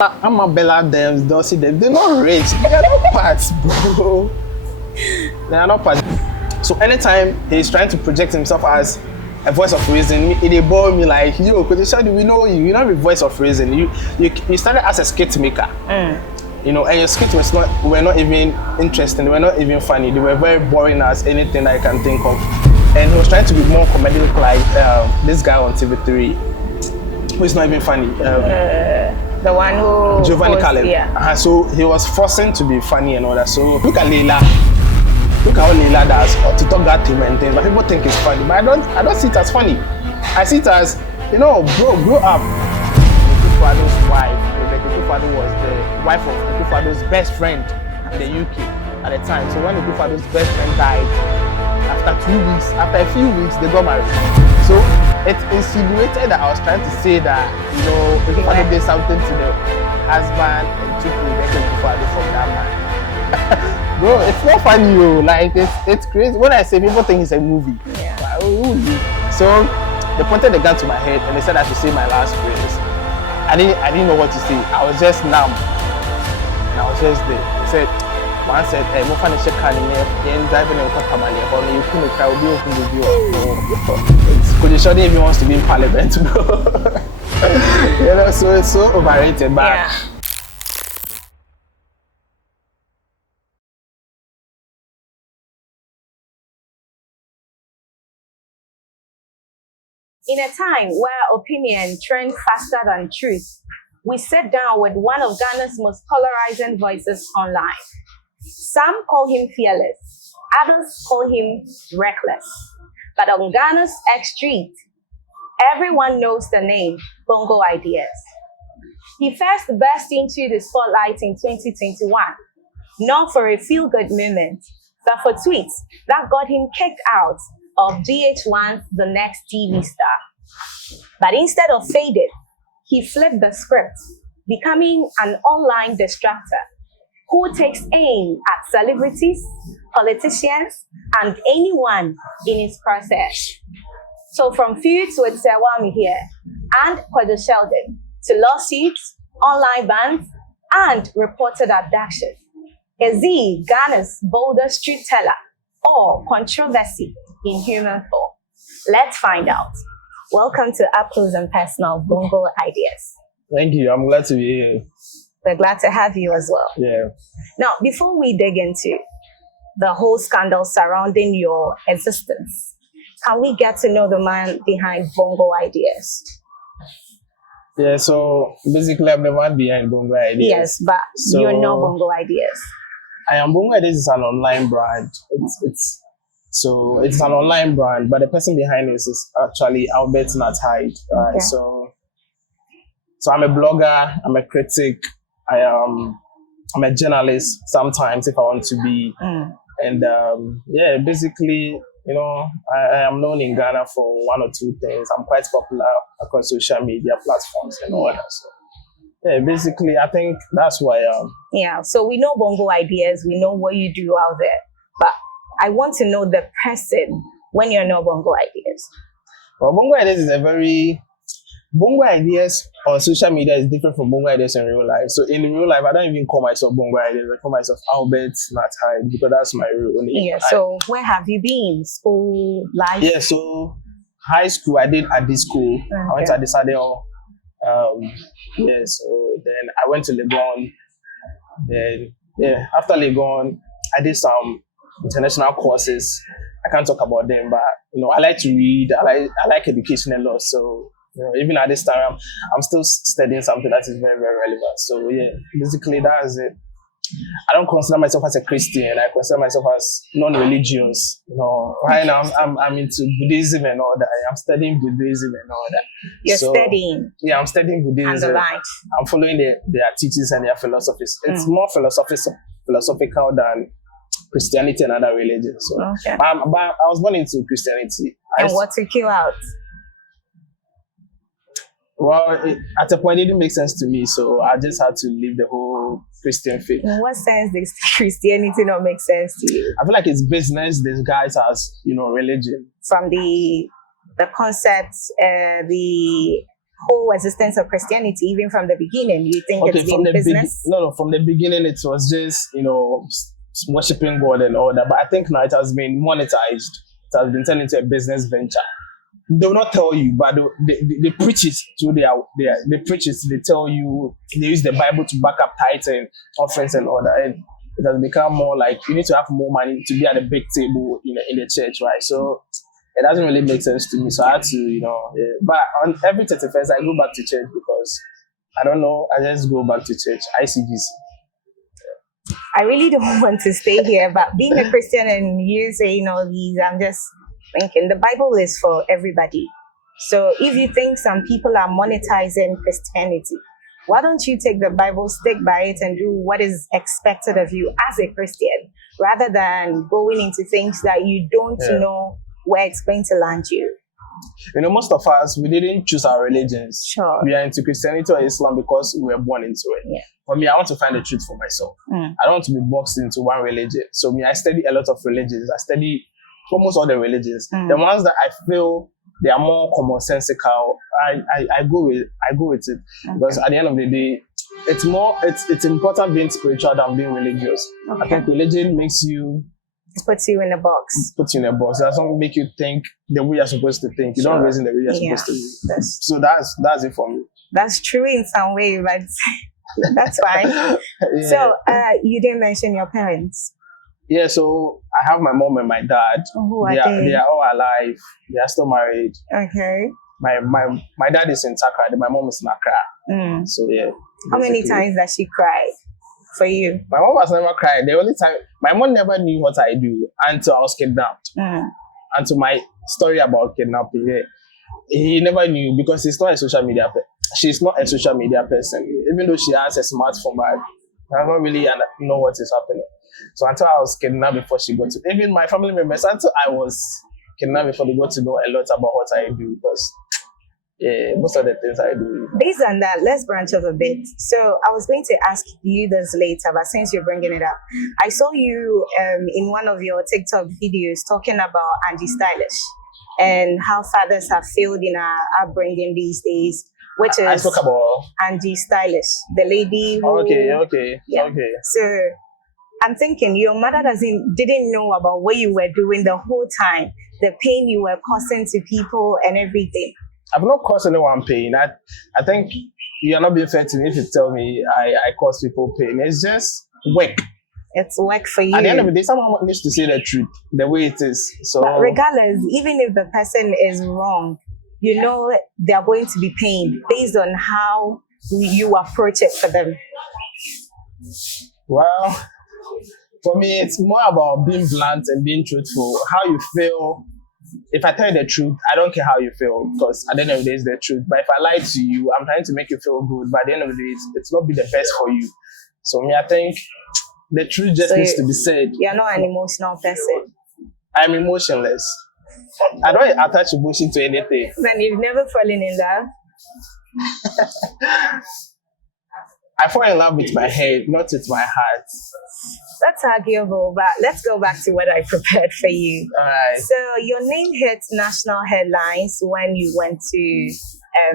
I'm a Bella them, Dossie them. They're not rich. They are not parts, bro. They are not parts. So anytime he's trying to project himself as a voice of reason, it bore me like, yo, because we know you. You're not a voice of reason. You started as a skit maker. You know, and your skits were not even interesting. They were not even funny. They were very boring as anything I can think of. And he was trying to be more comedic, like this guy on TV3, who is not even funny. The one who Giovanni Caleb. Yeah. So he was forcing to be funny and all that. So look at Leila. Look at how Leila does to talk that thing and things, but people think it's funny. But I don't see it as funny. I see it as, you know, bro, grow up. Kufado's wife, Rebecca Kufado was the wife of Kufado's best friend in the UK at the time. So when Kufado's best friend died, after a few weeks, they got married. So it insinuated that I was trying to say that, you know, Kufado did something to the husband and took Rebecca Kufado from that man. Bro, it's not funny, yo. Like it's crazy. When I say people think it's a movie, Yeah. So they pointed the gun to my head and they said I should say my last phrase. I didn't know what to say. I was just numb. And I was just there. They said, one said, hey, mo fani check car in there, driving in Kakamani, or you couldn't cry, be open with you. Because the shorty even wants to be in parliament, bro. You know, so it's so overrated, but Yeah. In a time where opinion trends faster than truth, we sit down with one of Ghana's most polarizing voices online. Some call him fearless, others call him reckless. But on Ghana's X Street, everyone knows the name Bongo Ideas. He first burst into the spotlight in 2021, not for a feel-good moment, but for tweets that got him kicked out of GH1's The Next TV Star. But instead of faded, he flipped the script, becoming an online distractor who takes aim at celebrities, politicians, and anyone in his process. So from feuds with Sewami here and Kwado Sheldon to lawsuits, online bans, and reported abduction, is he Ghana's boldest truth teller or controversy in human form? Let's find out. Welcome to Up Close and Personal Bongo Ideas. thank you. I'm glad to be here. We're glad to have you as well. Yeah. Now, before we dig into the whole scandal surrounding your existence, can we get to know the man behind Bongo Ideas? Yeah, so basically I'm the man behind Bongo Ideas. Yes, but So- you're not Bongo Ideas. I am Bongo Ideas is an online brand. It's an online brand, but the person behind this is actually Albert not HYDE. Okay. So I'm a blogger, I'm a critic, I'm a journalist sometimes if I want to be. And yeah, basically, you know, I am known in Ghana for one or two things. I'm quite popular across social media platforms and all that. So yeah, basically, I think that's why I am. Yeah, so we know Bongo Ideas, we know what you do out there, but I want to know the person when you're not Bongo Ideas. Well, Bongo Ideas is Bongo Ideas on social media is different from Bongo Ideas in real life. So in real life, I don't even call myself Bongo Ideas. I call myself Albert not HYDE because that's my real name. Yeah, so where have you been? School, life? Yeah, so high school, I did at this school. Okay. I went to Adisadel. Yeah, so then I went to Legon. Then, yeah, after Legon, I did some international courses. I can't talk about them, but, you know, I like to read. I like education a lot. So, you know, even at this time, I'm still studying something that is very, very relevant. So, yeah, basically, that's it. I don't consider myself as a Christian. I consider myself as non-religious. You know, right now I'm into Buddhism and all that. I'm studying Buddhism and all that. You're studying. Yeah, I'm studying Buddhism. And the light. I'm following their teachings and their philosophies. It's more philosophical than Christianity and other religions. So, Okay. but I was born into Christianity. And what took you out? Well, at a point, it didn't make sense to me, so I just had to leave the whole Christian faith. In what sense does Christianity not make sense to you? I feel like it's business disguised as, you know, religion. From the concepts, the whole existence of Christianity, even from the beginning? You think Okay, it's been business? no, from the beginning it was just, worshiping God and all that. But I think now it has been monetized. It has been turned into a business venture. They will not tell you, but they preach it to they preach it. They tell you, they use the Bible to back up tithes and offerings and all that. And it has become more like you need to have more money to be at a big table in the church, right? So it doesn't really make sense to me. So I had to, but on every 31st, I go back to church because I don't know, I just go back to church, ICGC. I really don't want to stay here, but being a Christian and you saying all these, I'm just thinking the Bible is for everybody. So if you think some people are monetizing Christianity, why don't you take the Bible, stick by it, and do what is expected of you as a Christian, rather than going into things that you don't know where it's going to land you? Most of us, we didn't choose our religions. Sure. We are into Christianity or Islam because we were born into it. Yeah. For me, I want to find the truth for myself. I don't want to be boxed into one religion. So I study a lot of religions. I study almost all the religions. The ones that I feel they are more commonsensical, I go with it. Okay. Because at the end of the day, it's important being spiritual than being religious. Okay. I think religion makes you, it puts you in a box. Puts you in a box. It doesn't make you think the way you're supposed to think. You don't reason the way you're supposed to think. So that's it for me. That's true in some way, but that's fine. So you didn't mention your parents. Yeah, so I have my mom and my dad. They are all alive. They are still married. Okay. My dad is in Takrady. My mom is in Accra. So yeah. How many times does she cry for you? My mom has never cried. The only time my mom never knew what I do until I was kidnapped. Until my story about kidnapping. Yeah. He never knew because he's not a social media person. She's not a social media person. Even though she has a smartphone, but I don't really know what is happening. So until I was kidnapped before she got to, even my family members, until I was kidnapped before they got to know a lot about what I do, because most of the things I do. Based on that, let's branch off a bit. So I was going to ask you this later, but since you're bringing it up, I saw you in one of your TikTok videos talking about Angie Stylish and how fathers have failed in our upbringing these days. Which is I spoke about Angie Stylish, the lady who... Okay. So I'm thinking your mother didn't know about what you were doing the whole time, the pain you were causing to people and everything. I've not caused anyone pain. I think you're not being fair to me if you tell me I cause people pain. It's just work. It's work for you. At the end of the day, someone needs to say the truth, the way it is. So, but regardless, even if the person is wrong, they are going to be pained based on how you approach it for them. Well, for me, it's more about being blunt and being truthful. How you feel. If I tell you the truth, I don't care how you feel, because at the end of the day, it's the truth. But if I lie to you, I'm trying to make you feel good. But at the end of the day, it's not be the best for you. So I think the truth just needs to be said. You're not an emotional person. I'm emotionless. I don't attach emotion to anything. Then you've never fallen in love? I fall in love with my head, not with my heart. That's arguable, but let's go back to what I prepared for you. All right. So your name hit national headlines when you went to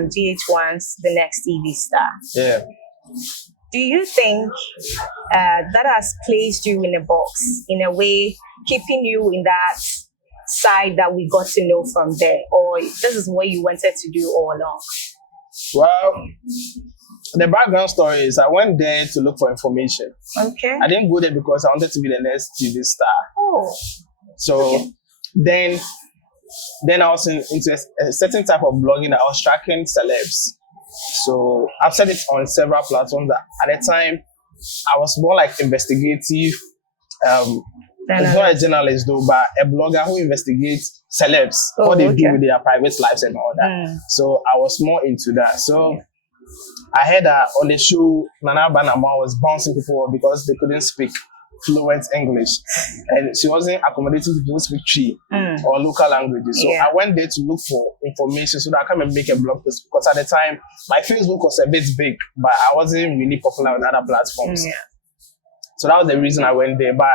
GH1's The Next TV Star. Yeah. Do you think that has placed you in a box, in a way, keeping you in that side that we got to know from there, or this is what you wanted to do all along? Well, the background story is I went there to look for information. Okay. I didn't go there because I wanted to be the next TV star. Oh. So then I was into a certain type of blogging that I was tracking celebs. So I've said it on several platforms that at the time I was more like investigative. It's not a journalist though, but a blogger who investigates celebs, what they do with their private lives and all that. So I was more into that. So I heard that on the show, Nana Banama was bouncing people because they couldn't speak fluent English. And she wasn't accommodating people who speak Twi or local languages. So I went there to look for information so that I can make a blog post, because at the time, my Facebook was a bit big, but I wasn't really popular on other platforms. So that was the reason I went there. But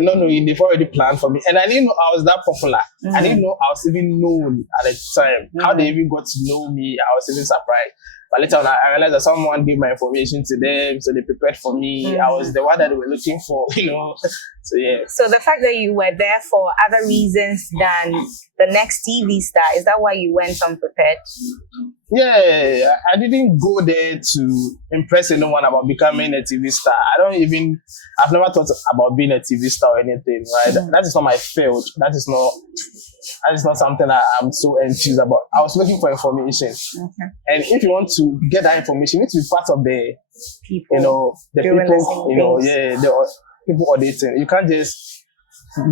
No, they've already planned for me. And I didn't know I was that popular. I didn't know I was even known at the time. How they even got to know me, I was even surprised. But later on, I realized that someone gave my information to them, so they prepared for me. I was the one that they were looking for, So, yeah. So the fact that you were there for other reasons than the next TV star, is that why you went unprepared? Yeah, I didn't go there to impress anyone about becoming a TV star. I've never thought about being a TV star or anything, right? That is not my field. That is not something I'm so enthused about. I was looking for information. Okay. And if you want to get that information, you need to be part of the people, the people auditing. You can't just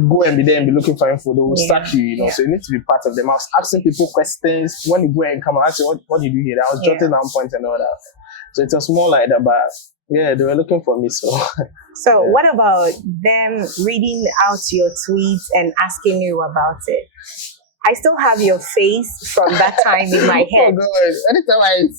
go and be there and be looking for info. They will start you, so you need to be part of them. I was asking people questions. When you go and come and ask you, what did you hear? I was jotting down points and all that. So it was more like that, but yeah, they were looking for me. So what about them reading out your tweets and asking you about it? I still have your face from that time in my head. Oh God. Anytime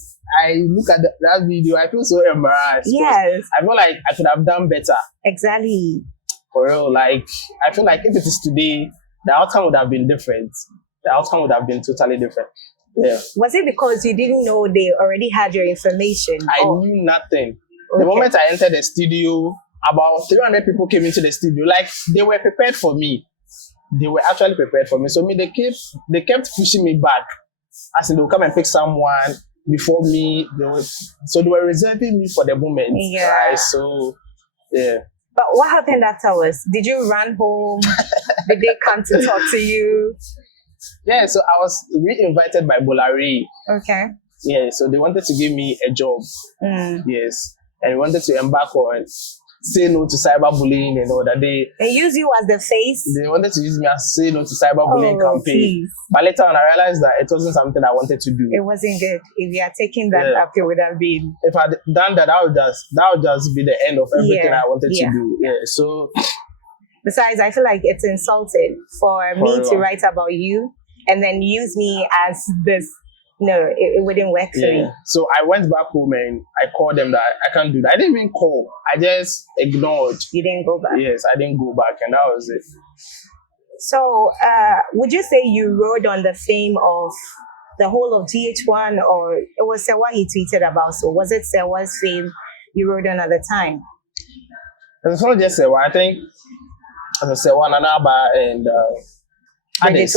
I look at that video, I feel so embarrassed. Yes. I feel like I could have done better. Exactly. For real, like, I feel like if it is today, the outcome would have been different. The outcome would have been totally different. Yeah. Was it because you didn't know they already had your information? I knew nothing. Okay. The moment I entered the studio, about 300 people came into the studio. Like, they were prepared for me. They were actually prepared for me. So they kept pushing me back. As in, they'll come and pick someone before me. They were reserving me for the moment. Yeah. Right? So, yeah. But what happened afterwards? Did you run home? Did they come to talk to you? Yeah, so I was re-invited by Bolari. Okay. Yeah, so they wanted to give me a job. Yes. And they wanted to embark on say no to cyberbullying and all that. They use you as the face? They wanted to use me as say no to cyberbullying campaign. Please. But later on, I realized that it wasn't something I wanted to do. It wasn't good. If you had taken that up, it would have been. If I'd done that, that would just be the end of everything I wanted to do. Yeah. So. Besides, I feel like it's insulting for me to write about you and then use me as this. No, it wouldn't work for me. So I went back home and I called them that I can't do that. I didn't even call. I just ignored. You didn't go back? Yes, I didn't go back, and that was it. So would you say you rode on the fame of the whole of GH1, or it was Sewa he tweeted about? So was it Sewa's fame you rode on at the time? It's not just Sewa. I think Sewa, Nanaba, and others.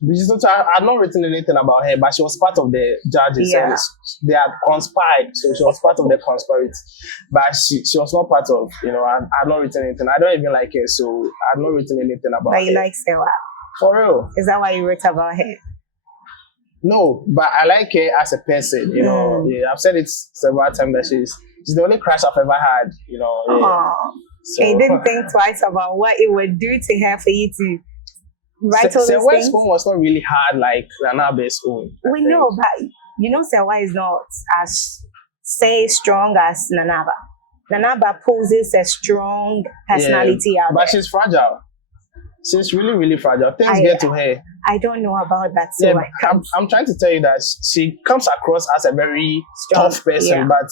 I've not written anything about her, but she was part of the judges. Yeah. They had conspired, so she was part of the conspiracy. But she was not part of, I've not written anything. I don't even like her, so I've not written anything about her. But you like Sewa? For real. Is that why you wrote about her? No, but I like her as a person, Yeah, I've said it several times that she's the only crush I've ever had, Yeah. So, and you didn't think twice about what it would do to her for you to write all these things? Sewa's home was not really hard like Nanabe's own. We know, but Sewa is not as strong as Nanaba. Nanaba poses a strong personality out there. But she's fragile. She's really, really fragile. Things get to her. I don't know about that. So I'm trying to tell you that she comes across as a very tough person, but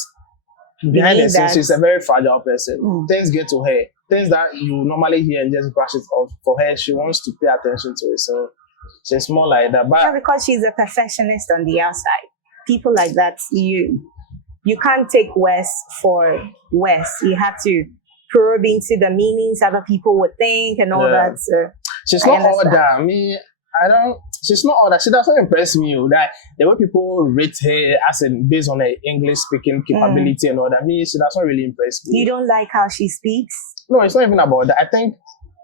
behind the scenes, she's a very fragile person. Things get to her. Things that you normally hear and just brush it off. For her, she wants to pay attention to it. So she's more like that. But because she's a perfectionist on the outside. People like that, you can't take worse for worse. You have to probe into the meanings other people would think and all that. So she's not all that. She's not all that. She doesn't impress me. That the way people rate her as based on her English speaking capability and all that. She doesn't really impress me. You don't like how she speaks? No, it's not even about that. I think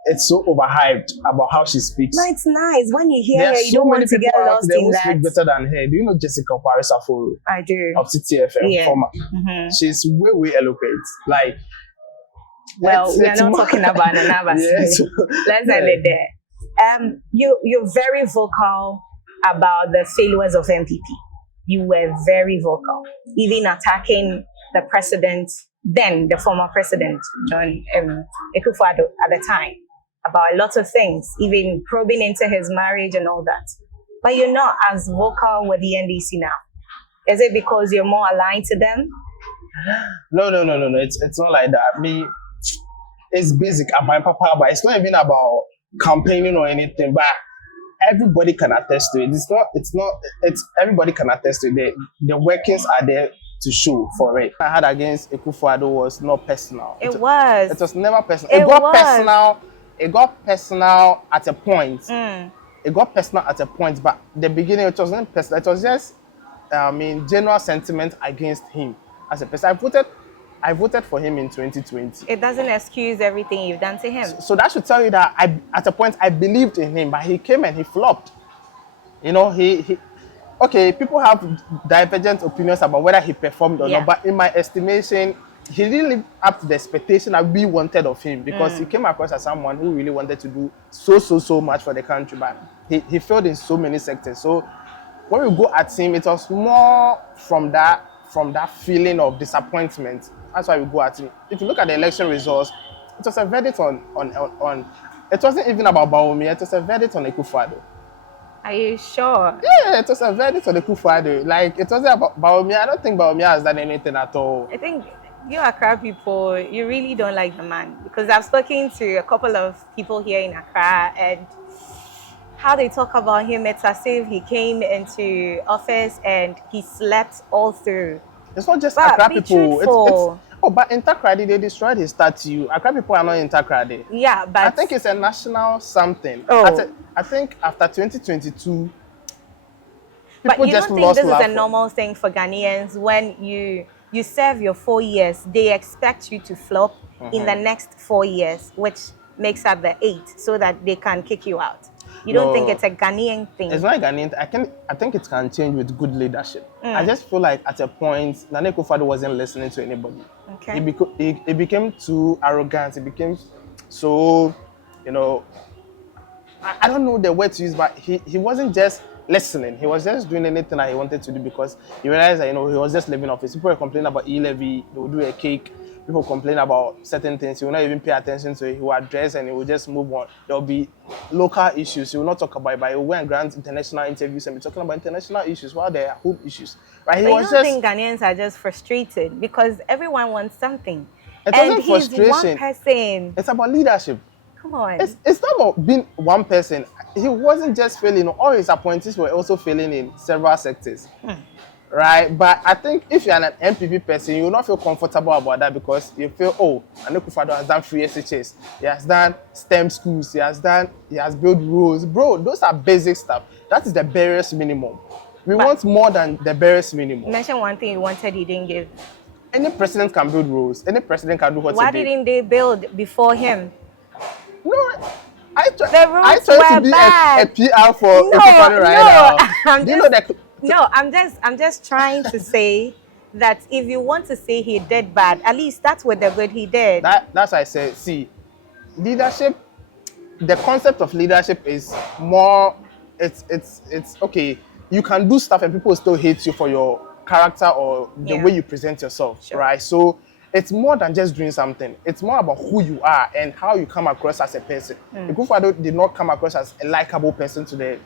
it's so overhyped about how she speaks. No, it's nice. When you hear her, you don't want to get lost in that. Speak better than her. Do you know Jessica Paris-Aforo? I do. Of TTFM, former. She's way, way eloquent. Like, well, we're not talking about Nanaba. Let's end it there. You're very vocal about the failures of MPP. You were very vocal, even attacking the president, then the former president, John Akufo-Addo at the time, about a lot of things, even probing into his marriage and all that. But you're not as vocal with the NDC now. Is it because you're more aligned to them? No. It's not like that. it's basic about papa, but it's not even about campaigning or anything. But everybody can attest to it. It's everybody can attest to it. The workings are there to show for it. I had against Akufo-Addo was not personal. It was. It was never personal. It got personal. It got personal at a point. It got personal at a point, but the beginning it wasn't personal. It was just, general sentiment against him as a person. I voted for him in 2020. It doesn't excuse everything you've done to him. So that should tell you that at a point I believed in him, but he came and he flopped. You know, okay, people have divergent opinions about whether he performed or not, but in my estimation, he didn't live up to the expectation that we wanted of him, because he came across as someone who really wanted to do so much for the country, but he failed in so many sectors. So when we go at him, it was more from that feeling of disappointment. That's why we go at him. If you look at the election results, it was a verdict on it wasn't even about Bawumia, it was a verdict on Akufo-Addo. Are you sure? Yeah, it was a verdict on Akufo-Addo. Like, it wasn't about Bawumia. I don't think Bawumia has done anything at all. I think you Accra people, you really don't like the man, because I've spoken to a couple of people here in Accra, and how they talk about him, it's as if he came into office and he slept all through. It's not just Accra people. But in Takrady, they destroyed his statue. Accra people are not in Takrady. Yeah, but I think it's a national something. I think after 2022, but you just don't think this is a laughter. normal thing for Ghanaians? When you serve your 4 years, they expect you to flop in the next 4 years, which makes up the 8, so that they can kick you out. You don't think it's a Ghanaian thing? It's not a Ghanaian. I think it can change with good leadership. I just feel like at a point, Nana Akufo-Addo wasn't listening to anybody. Okay. He became too arrogant. He became so, I don't know the word to use, but he wasn't just listening. He was just doing anything that he wanted to do, because he realized that, he was just living off it. People were complaining about e-levy. They would do a cake. People complain about certain things. He will not even pay attention to it. He will address and he will just move on. There will be local issues. He will not talk about it, but he will go and grant international interviews and be talking about international issues while there are home issues. Right? But you don't think Ghanaians are just frustrated because everyone wants something? It and wasn't he's frustration. one person. It's about leadership. Come on. It's not about being one person. He wasn't just failing. All his appointees were also failing in several sectors. Right? But I think if you're an MPP person, you will not feel comfortable about that, because you feel, Akufo-Addo has done free SHS, he has done STEM schools, he has built roads. Bro, those are basic stuff. That is the barest minimum. We want more than the barest minimum. Mention one thing you wanted he didn't give. Any president can build roads. Any president can do what Why he did. didn't they build before him? No, I try were to be bad. a PR for Akufo-Addo right now. Do you know that? No, I'm just trying to say that if you want to say he did bad, at least that's what the good he did. That's why I said, see, leadership, the concept of leadership is more, it's okay, you can do stuff and people will still hate you for your character or the way you present yourself, right? So it's more than just doing something. It's more about who you are and how you come across as a person. Akufo-Addo did not come across as a likable person to the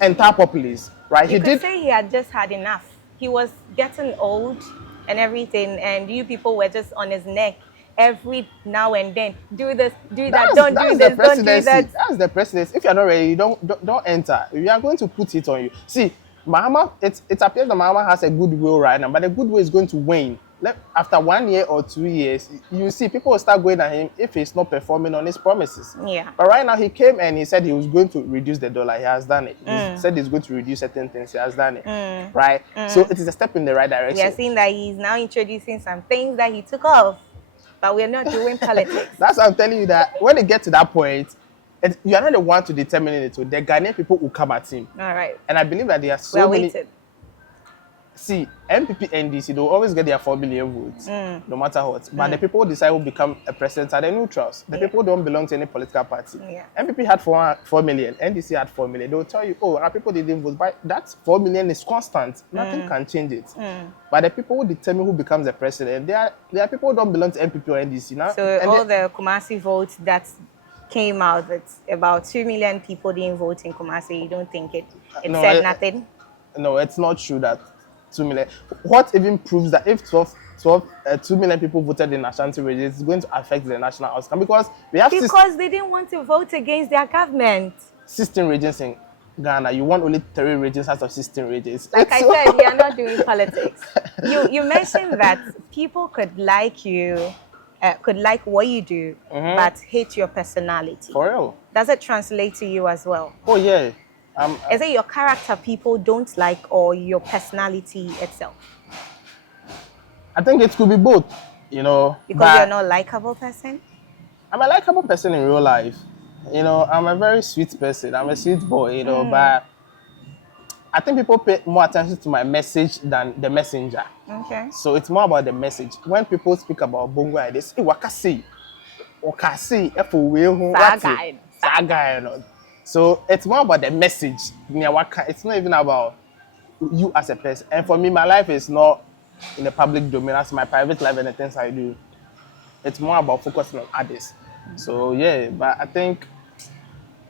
entire populace, right? You could say he had just had enough. He was getting old and everything, and you people were just on his neck every now and then. Do this, do that, don't do this, don't do that. That's the presidency. If you're not ready, you don't enter. We are going to put it on you. See, Mahama, it appears that Mahama has a goodwill right now, but the goodwill is going to wane. After 1 year or 2 years, you see people will start going at him if he's not performing on his promises. Yeah. But right now he came and he said he was going to reduce the dollar. He has done it. He said he's going to reduce certain things. He has done it. Right? So it is a step in the right direction. We are seeing that he's now introducing some things that he took off, but we're not doing politics. That's why I'm telling you that when they get to that point, you are not the one to determine it. So the Ghanaian people will come at him. All right. And I believe that there are so many. Waited. See, MPP, NDC, they will always get their 4 million votes, no matter what. But the people who decide who become a president are the neutrals. The people don't belong to any political party. MPP had 4 million, NDC had 4 million. They will tell you, our people didn't vote. But that 4 million is constant. Nothing can change it. But the people who determine who becomes the president, there are people who don't belong to MPP or NDC. Now, so all the Kumasi votes that came out, that about 2 million people didn't vote in Kumasi, you don't think it said nothing? No, it's not true that 2 million. What even proves that if 12 2 million people voted in Ashanti region, it's going to affect the national outcome because we have Because they didn't want to vote against their government. 16 regions in Ghana. You want only 3 regions out of 16 regions. Like I said, we are not doing politics. You mentioned that people could like you, could like what you do, but hate your personality. For real. Does it translate to you as well? Oh, yeah. Is it your character people don't like or your personality itself? I think it could be both, you know. Because you're not a likable person? I'm a likable person in real life. You know, I'm a very sweet person. I'm a sweet boy, you know, but I think people pay more attention to my message than the messenger. Okay. So it's more about the message. When people speak about Bongo Ideas, wakasi, so it's more about the message. It's not even about you as a person. And for me, my life is not in the public domain. That's my private life and the things I do. It's more about focusing on others. So yeah, but I think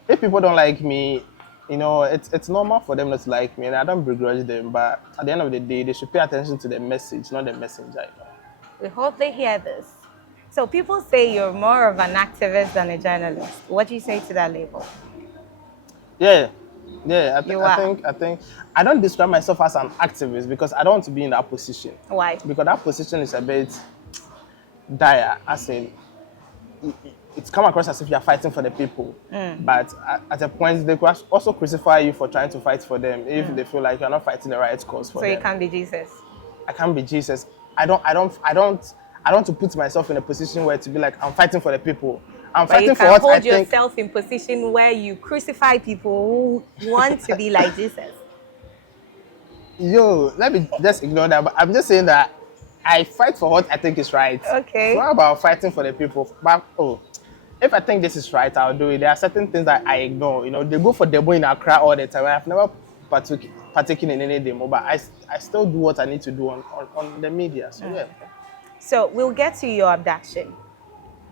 if people don't like me, you know, it's normal for them not to like me, and I don't begrudge them. But at the end of the day, they should pay attention to the message, not the messenger. You know? We hope they hear this. So people say you're more of an activist than a journalist. What do you say to that label? Yeah. I think I don't describe myself as an activist because I don't want to be in that position. Why? Because that position is a bit dire, as in it's come across as if you're fighting for the people. But at a point they could also crucify you for trying to fight for them if they feel like you're not fighting the right cause for them. So you can't be Jesus. I can't be Jesus. I don't want to put myself in a position where to be like I'm fighting for the people. I'm but fighting for what I think. You can hold yourself in position where you crucify people who want to be like Jesus. Yo, let me just ignore that. But I'm just saying that I fight for what I think is right. Okay. It's not about fighting for the people. But if I think this is right, I'll do it. There are certain things that I ignore. You know, they go for demo in Accra all the time. I've never partaken in any demo, but I still do what I need to do on the media. So yeah. So we'll get to your abduction.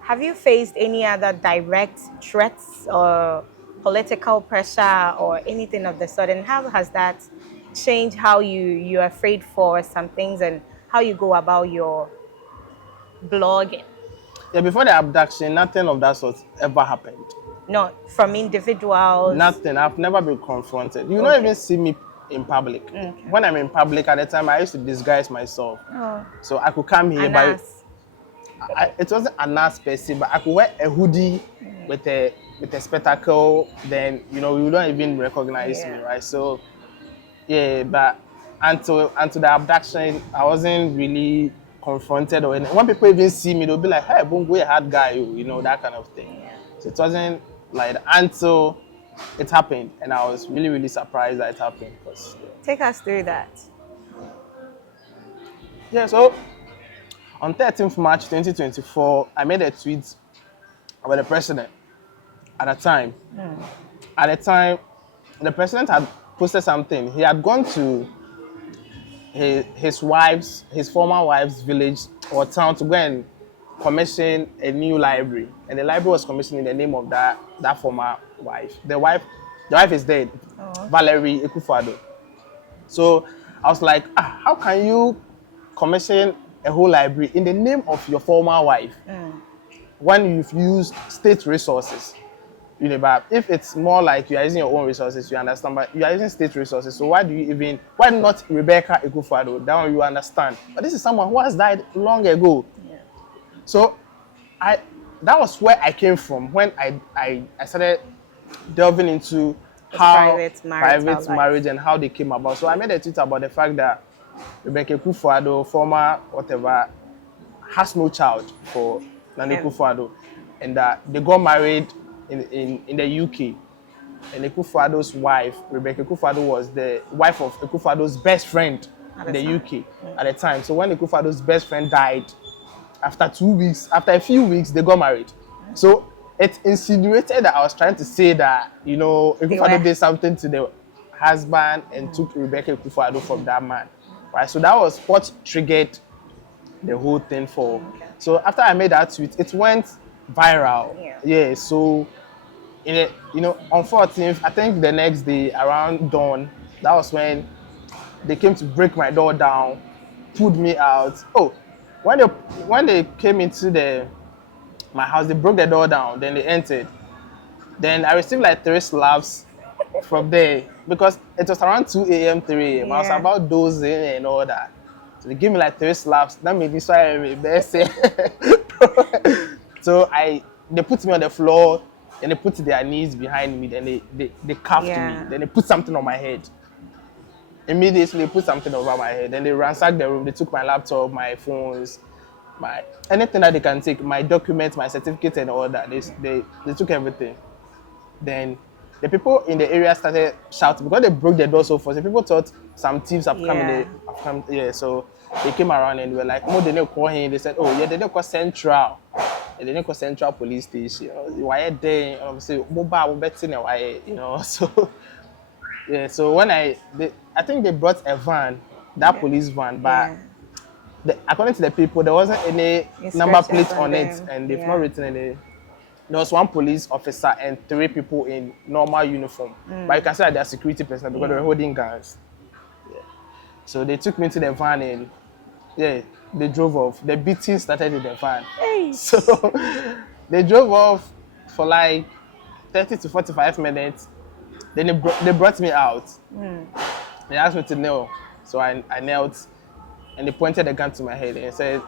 Have you faced any other direct threats or political pressure or anything of the sort? And how has that changed how you're afraid for some things and how you go about your blogging? Yeah, before the abduction, nothing of that sort ever happened. No, from individuals? Nothing. I've never been confronted. You don't even see me in public. Okay. When I'm in public at the time, I used to disguise myself. Oh. So I could come here, but it wasn't a NAS per se, but I could wear a hoodie with a spectacle, then you know you don't even recognize me, right? So yeah, but until the abduction, I wasn't really confronted or anything. When people even see me, they'll be like, "Hey, Bongo, a hard guy," you know, that kind of thing. Yeah. So it wasn't like that until it happened, and I was really, really surprised that it happened. Take us through that. Yeah, so on 13th March 2024, I made a tweet about the president at the time. At the time, the president had posted something. He had gone to his former wife's village or town to go and commission a new library. And the library was commissioned in the name of that former wife. The wife is dead, Valerie Ekufado. So I was like, how can you commission a whole library in the name of your former wife when you've used state resources? You know, but if it's more like you are using your own resources, you understand, but you are using state resources, so why not Rebecca Ekufado? That one you understand. But this is someone who has died long ago. Yeah. So that was where I came from when I started delving into private marriage and how they came about. So I made a tweet about the fact that Rebecca Ekufado, former whatever, has no child for Nana Ekufado, and that they got married in the UK. And Ekufado's wife, Rebecca Ekufado, was the wife of Ekufado's best friend in the UK at the time. So when Ekufado's best friend died, after a few weeks, they got married. So it insinuated that I was trying to say that, you know, Ekufado did something to the husband and took Rebecca Ekufado from that man. Right? So that was what triggered the whole thing for. Okay. So after I made that tweet, it went viral. Yeah. So on 14th, I think the next day around dawn, that was when they came to break my door down, pulled me out. Oh, when they came into my house, they broke the door down. Then they entered. Then I received like 3 slaps from there because it was around 2 a.m., 3 a.m. I was about dozing and all that. So they gave me like 3 slaps. That made me so embarrassing. So they put me on the floor and they put their knees behind me. Then they cuffed me. Then they put something on my head. Immediately they put something over my head. Then they ransacked the room. They took my laptop, my phones, anything that they can take, my documents, my certificates and all that. They took everything. Then the people in the area started shouting because they broke the door so fast. The people thought some thieves have come. So they came around and they were like, "Oh, they didn't call him." They said, "Oh, yeah, they didn't call Central. They didn't call Central Police Station. Why they? Say mobile, So yeah. So when I think they brought a van, that police van, but according to the people, there wasn't any number plate on it, and they've not written any. There was 1 police officer and 3 people in normal uniform. But you can say that they're security personnel because they were holding guns. Yeah. So they took me to the van and they drove off. The beating started in the van. Hey. So they drove off for like 30 to 45 minutes. Then they brought me out. They asked me to kneel. So I knelt and they pointed a gun to my head and said,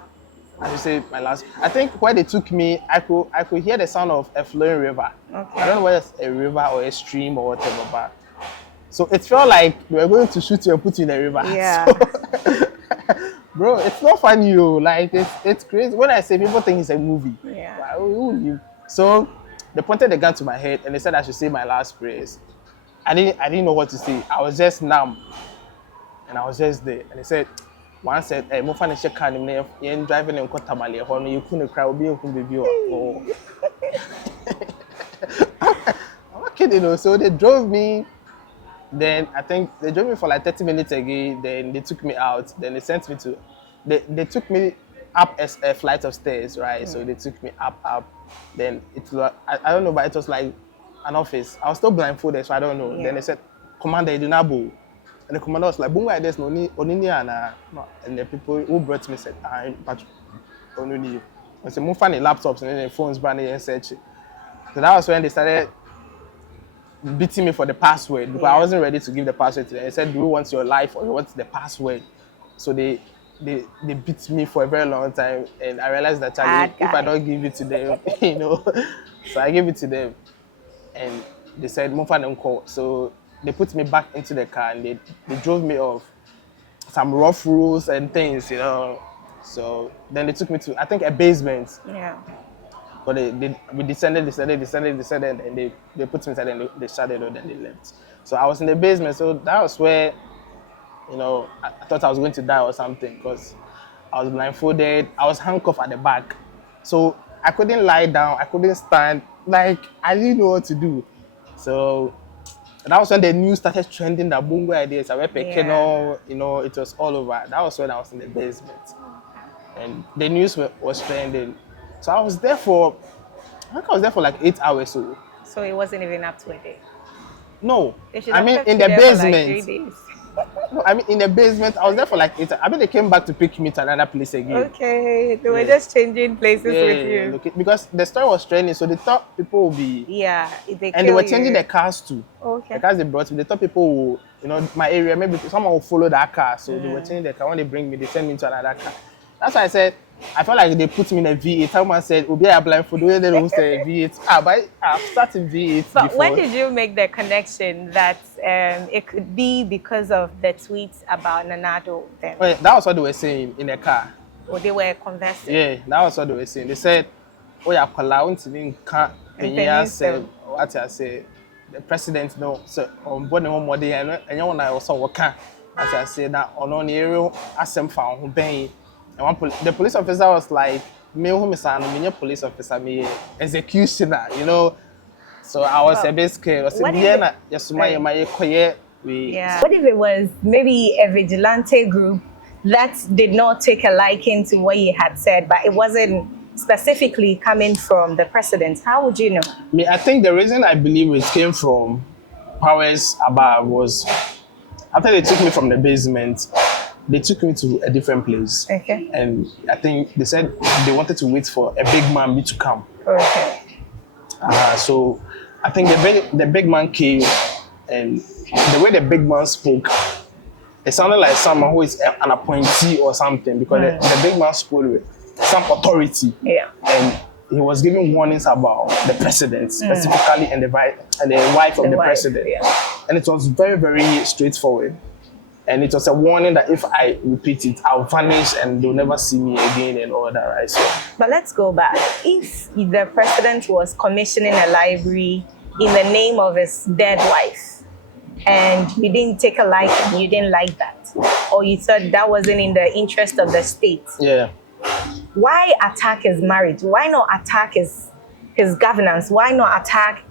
I should say my last. I think where they took me, I could hear the sound of a flowing river. Okay. I don't know whether it's a river or a stream or whatever, but so it felt like they were going to shoot you and put you in a river. Yeah. So, bro, it's not funny, like it's crazy. When I say people think it's a movie. Yeah. So they pointed the gun to my head and they said I should say my last prayers. I didn't know what to say. I was just numb, and I was just there. And they said. One said, "Hey, mo fani check car ni you driving in Kotamale. Ho no you couldn't cry. Obi you couldn't baby." Oh, I'm not kidding. So they drove me. Then I think they drove me for like 30 minutes again. Then they took me out. Then they sent me to. They took me up a flight of stairs, right? So they took me up. Then it was I don't know, but it was like an office. I was still blindfolded, so I don't know. Then they said, "Commander, you do not go." And the commander was like, "Bongo Ideas, no, and the people who brought me said, "I'm Patrick, only." I said, "Move funny laptops and then the phones branding and search." So that was when they started beating me for the password because I wasn't ready to give the password to them. They said, "Do you want your life or you want the password?" So they beat me for a very long time, and I realized that if I don't give it to them, so I gave it to them, and they said, "Move funny call." So they put me back into the car and they drove me off. Some rough rules and things, So then they took me to, I think, a basement. Yeah. But we descended, and they put me inside and they shut it and then they left. So I was in the basement. So that was where, I thought I was going to die or something because I was blindfolded. I was handcuffed at the back. So I couldn't lie down. I couldn't stand. Like, I didn't know what to do. So that was when the news started trending that Bongo Ideas, it was all over. That was when I was in the basement. And the news was trending. So I was there for like 8 hours. So it wasn't even up to a day? No. I mean, in the basement. Like 3 days. No, I mean, in the basement, I was there for like 8 hours. I mean, they came back to pick me to another place again. Okay. They were just changing places with you. Because the story was trending, so they thought people would be... Yeah, and they were changing the cars too. Okay. The cars they brought me, they thought people would, my area, maybe someone would follow that car. So they were changing the car. When they bring me, they send me into another car. That's why I said, I felt like they put me in a V8. Someone said, "Obi, I blindfold." They don't say V8. But I've started V8 But before. when did you make the connection that it could be because of the tweets about Nanado then? Oh, yeah, that was what they were saying in the car. Or they were conversing? Yeah, that was what they were saying. They said, "Oh, yeah, what I say, the president, no, so on board the home body, and you want to also work." As I said, that on the area, I found who bang. And the police officer was like, "Me police officer, me executioner," So I was a bit scared. I said, What if it was maybe a vigilante group that did not take a liking to what he had said, but it wasn't specifically coming from the president? How would you know? I think the reason I believe it came from powers above was after they took me from the basement. they took me to a different place. Okay. And I think they said they wanted to wait for a big man to come. Okay. So I think the big man came, and the way the big man spoke, it sounded like someone who is an appointee or something, because the big man spoke with some authority. Yeah. And he was giving warnings about the president specifically and the wife of the president. Yeah. And it was very, very straightforward. And it was a warning that if I repeat it, I'll vanish and they'll never see me again and all that, right? So, but let's go back. If the president was commissioning a library in the name of his dead wife, and you didn't take a liking, you didn't like that, or you thought that wasn't in the interest of the state, yeah. Why attack his marriage? Why not attack his governance? Why not attack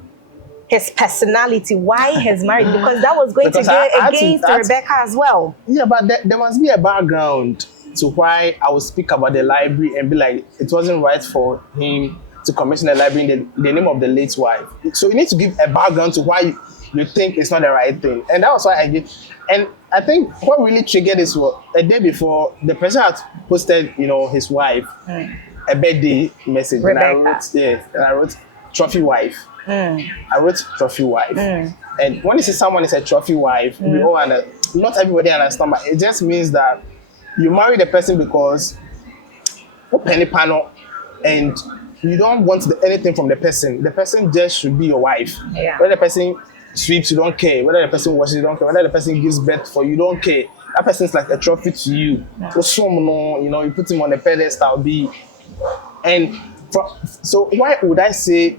his personality? Why his marriage? Because that was going to go against Rebecca as well. Yeah, but there must be a background to why I would speak about the library and be like, it wasn't right for him to commission a library in the name of the late wife. So you need to give a background to why you think it's not the right thing. And that was why I did. And I think what really triggered this was a day before the president had posted, his wife a birthday message. Rebecca. And I wrote trophy wife. I wrote trophy wife. And when you see someone is a trophy wife, we all not everybody understand, but it just means that you marry the person because penny panel, and you don't want anything from the person. The person just should be your wife. Yeah. Whether the person sweeps, you don't care. Whether the person washes, you don't care. Whether the person gives birth for you, you don't care. That person's like a trophy to you. You put him on a pedestal, and so why would I say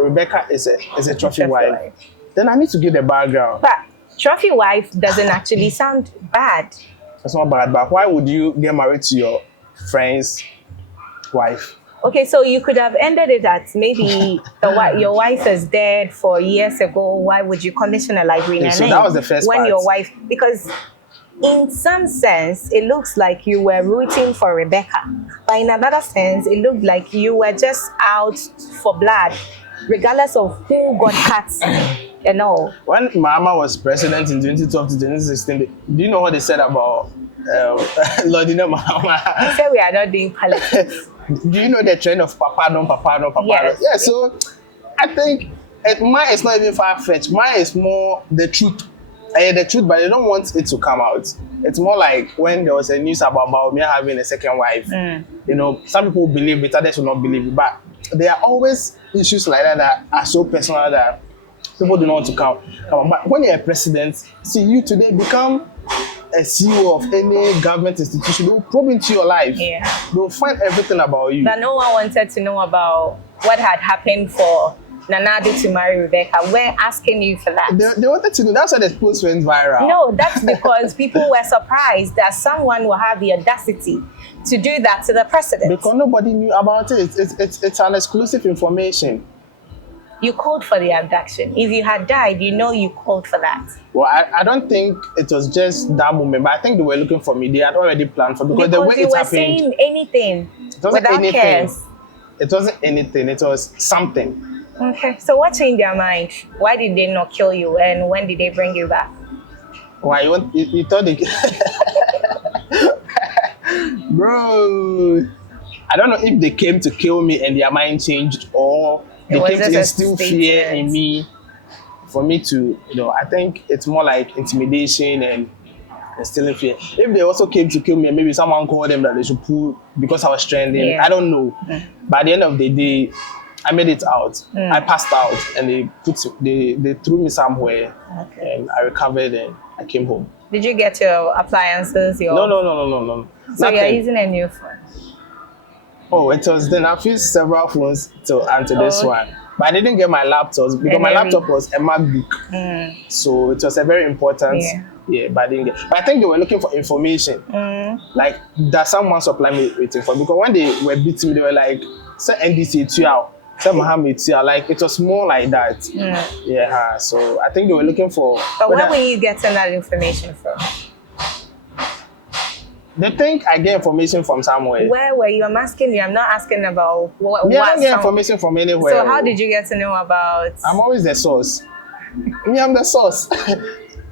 Rebecca is a trophy wife? Then I need to give the background. But trophy wife doesn't actually sound bad. It's not bad, but why would you get married to your friend's wife? Okay, so you could have ended it at maybe your wife is dead 4 years ago. Why would you commission a library in her So name? that was the first when part. Your wife, because in some sense, it looks like you were rooting for Rebecca. But in another sense, it looked like you were just out for blood, regardless of who got cut and all. When Mama was president in 2012 to 2016, do you know what they said about Lordina Mahama? They said we are not doing politics. Do you know the trend of Papa don't? Yes. Yeah, so I think mine is not even far-fetched. Mine is more the truth. The truth, but they don't want it to come out. It's more like when there was a news about Baumia having a second wife. Some people believe it, others will not believe it. But there are always issues like that are so personal that people do not want to come on. But when you're a president, see, you today become a CEO of any government institution, they will probe into your life. Yeah. They will find everything about you. But no one wanted to know about what had happened for Nanado to marry Rebecca. We're asking you for that. They wanted to know. That's why the post went viral. No, that's because people were surprised that someone will have the audacity to do that to the president. Because nobody knew about it. It's an exclusive information. You called for the abduction. If you had died, you called for that. Well, I don't think it was just that moment, but I think they were looking for me. They had already planned for because the way you it were happened. Saying anything It wasn't without anything. cares. It wasn't anything. It was something. Okay. So what changed their mind? Why did they not kill you, and when did they bring you back? Why you thought they? Bro, I don't know if they came to kill me and their mind changed, or they came to instill fear in me for me to, I think it's more like intimidation and instilling fear. If they also came to kill me and maybe someone called them that they should pull because I was trending, I don't know. But at the end of the day, I made it out. I passed out and they threw me somewhere and I recovered and I came home. Did you get your appliances? No. So you're using a new phone? Oh, it was then I used several phones to answer this one. But I didn't get my laptops because my laptop was a MacBook. So it was a very important, but I didn't get. But I think they were looking for information. Like, that someone supply me with information. Because when they were beating me, they were like, say NDC 2 say Mohammed 2 like, it was more like that. So I think they were looking for. But where were you getting that information from? They think I get information from somewhere. Where were you? I'm asking you. I'm not asking about what. I don't get information from anywhere. So how did you get to know about? I'm always the source. I'm the source.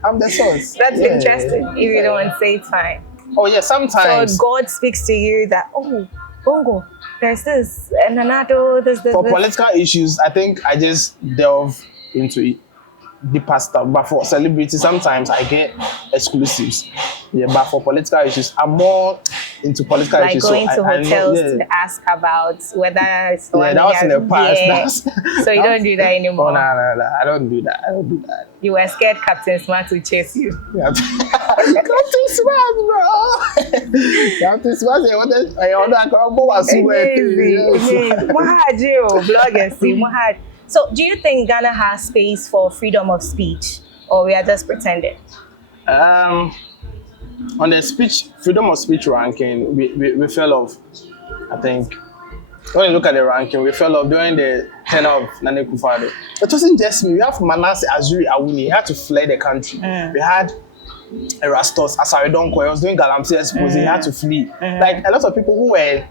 I'm the source. That's interesting. If you don't want to say, it's fine. Oh yeah, sometimes. So God speaks to you that, oh, Bongo, there's this, and another, this. For political issues, I think I just delve into it. The pastor, but for celebrities, sometimes I get exclusives. Yeah, but for political issues, I'm more into political Like issues. going to I hotels know, to ask about whether it's yeah, that was in the past. Yeah. So you don't do that anymore. Oh, no, I don't do that. I don't do that. You were scared Captain Smart to chase you. Yeah. Captain Smart, bro. Captain Smart, I order a combo as well. So, do you think Ghana has space for freedom of speech, or we are just pretending? On the freedom of speech ranking, we fell off. I think when you look at the ranking, we fell off during the tenure of Nana Akufo-Addo. It wasn't just me. We have Manasseh Azuri Awuni. He had to flee the country. We had Erastus Asaredonko. He was doing Galamsey expose. He had to flee. Like a lot of people who were.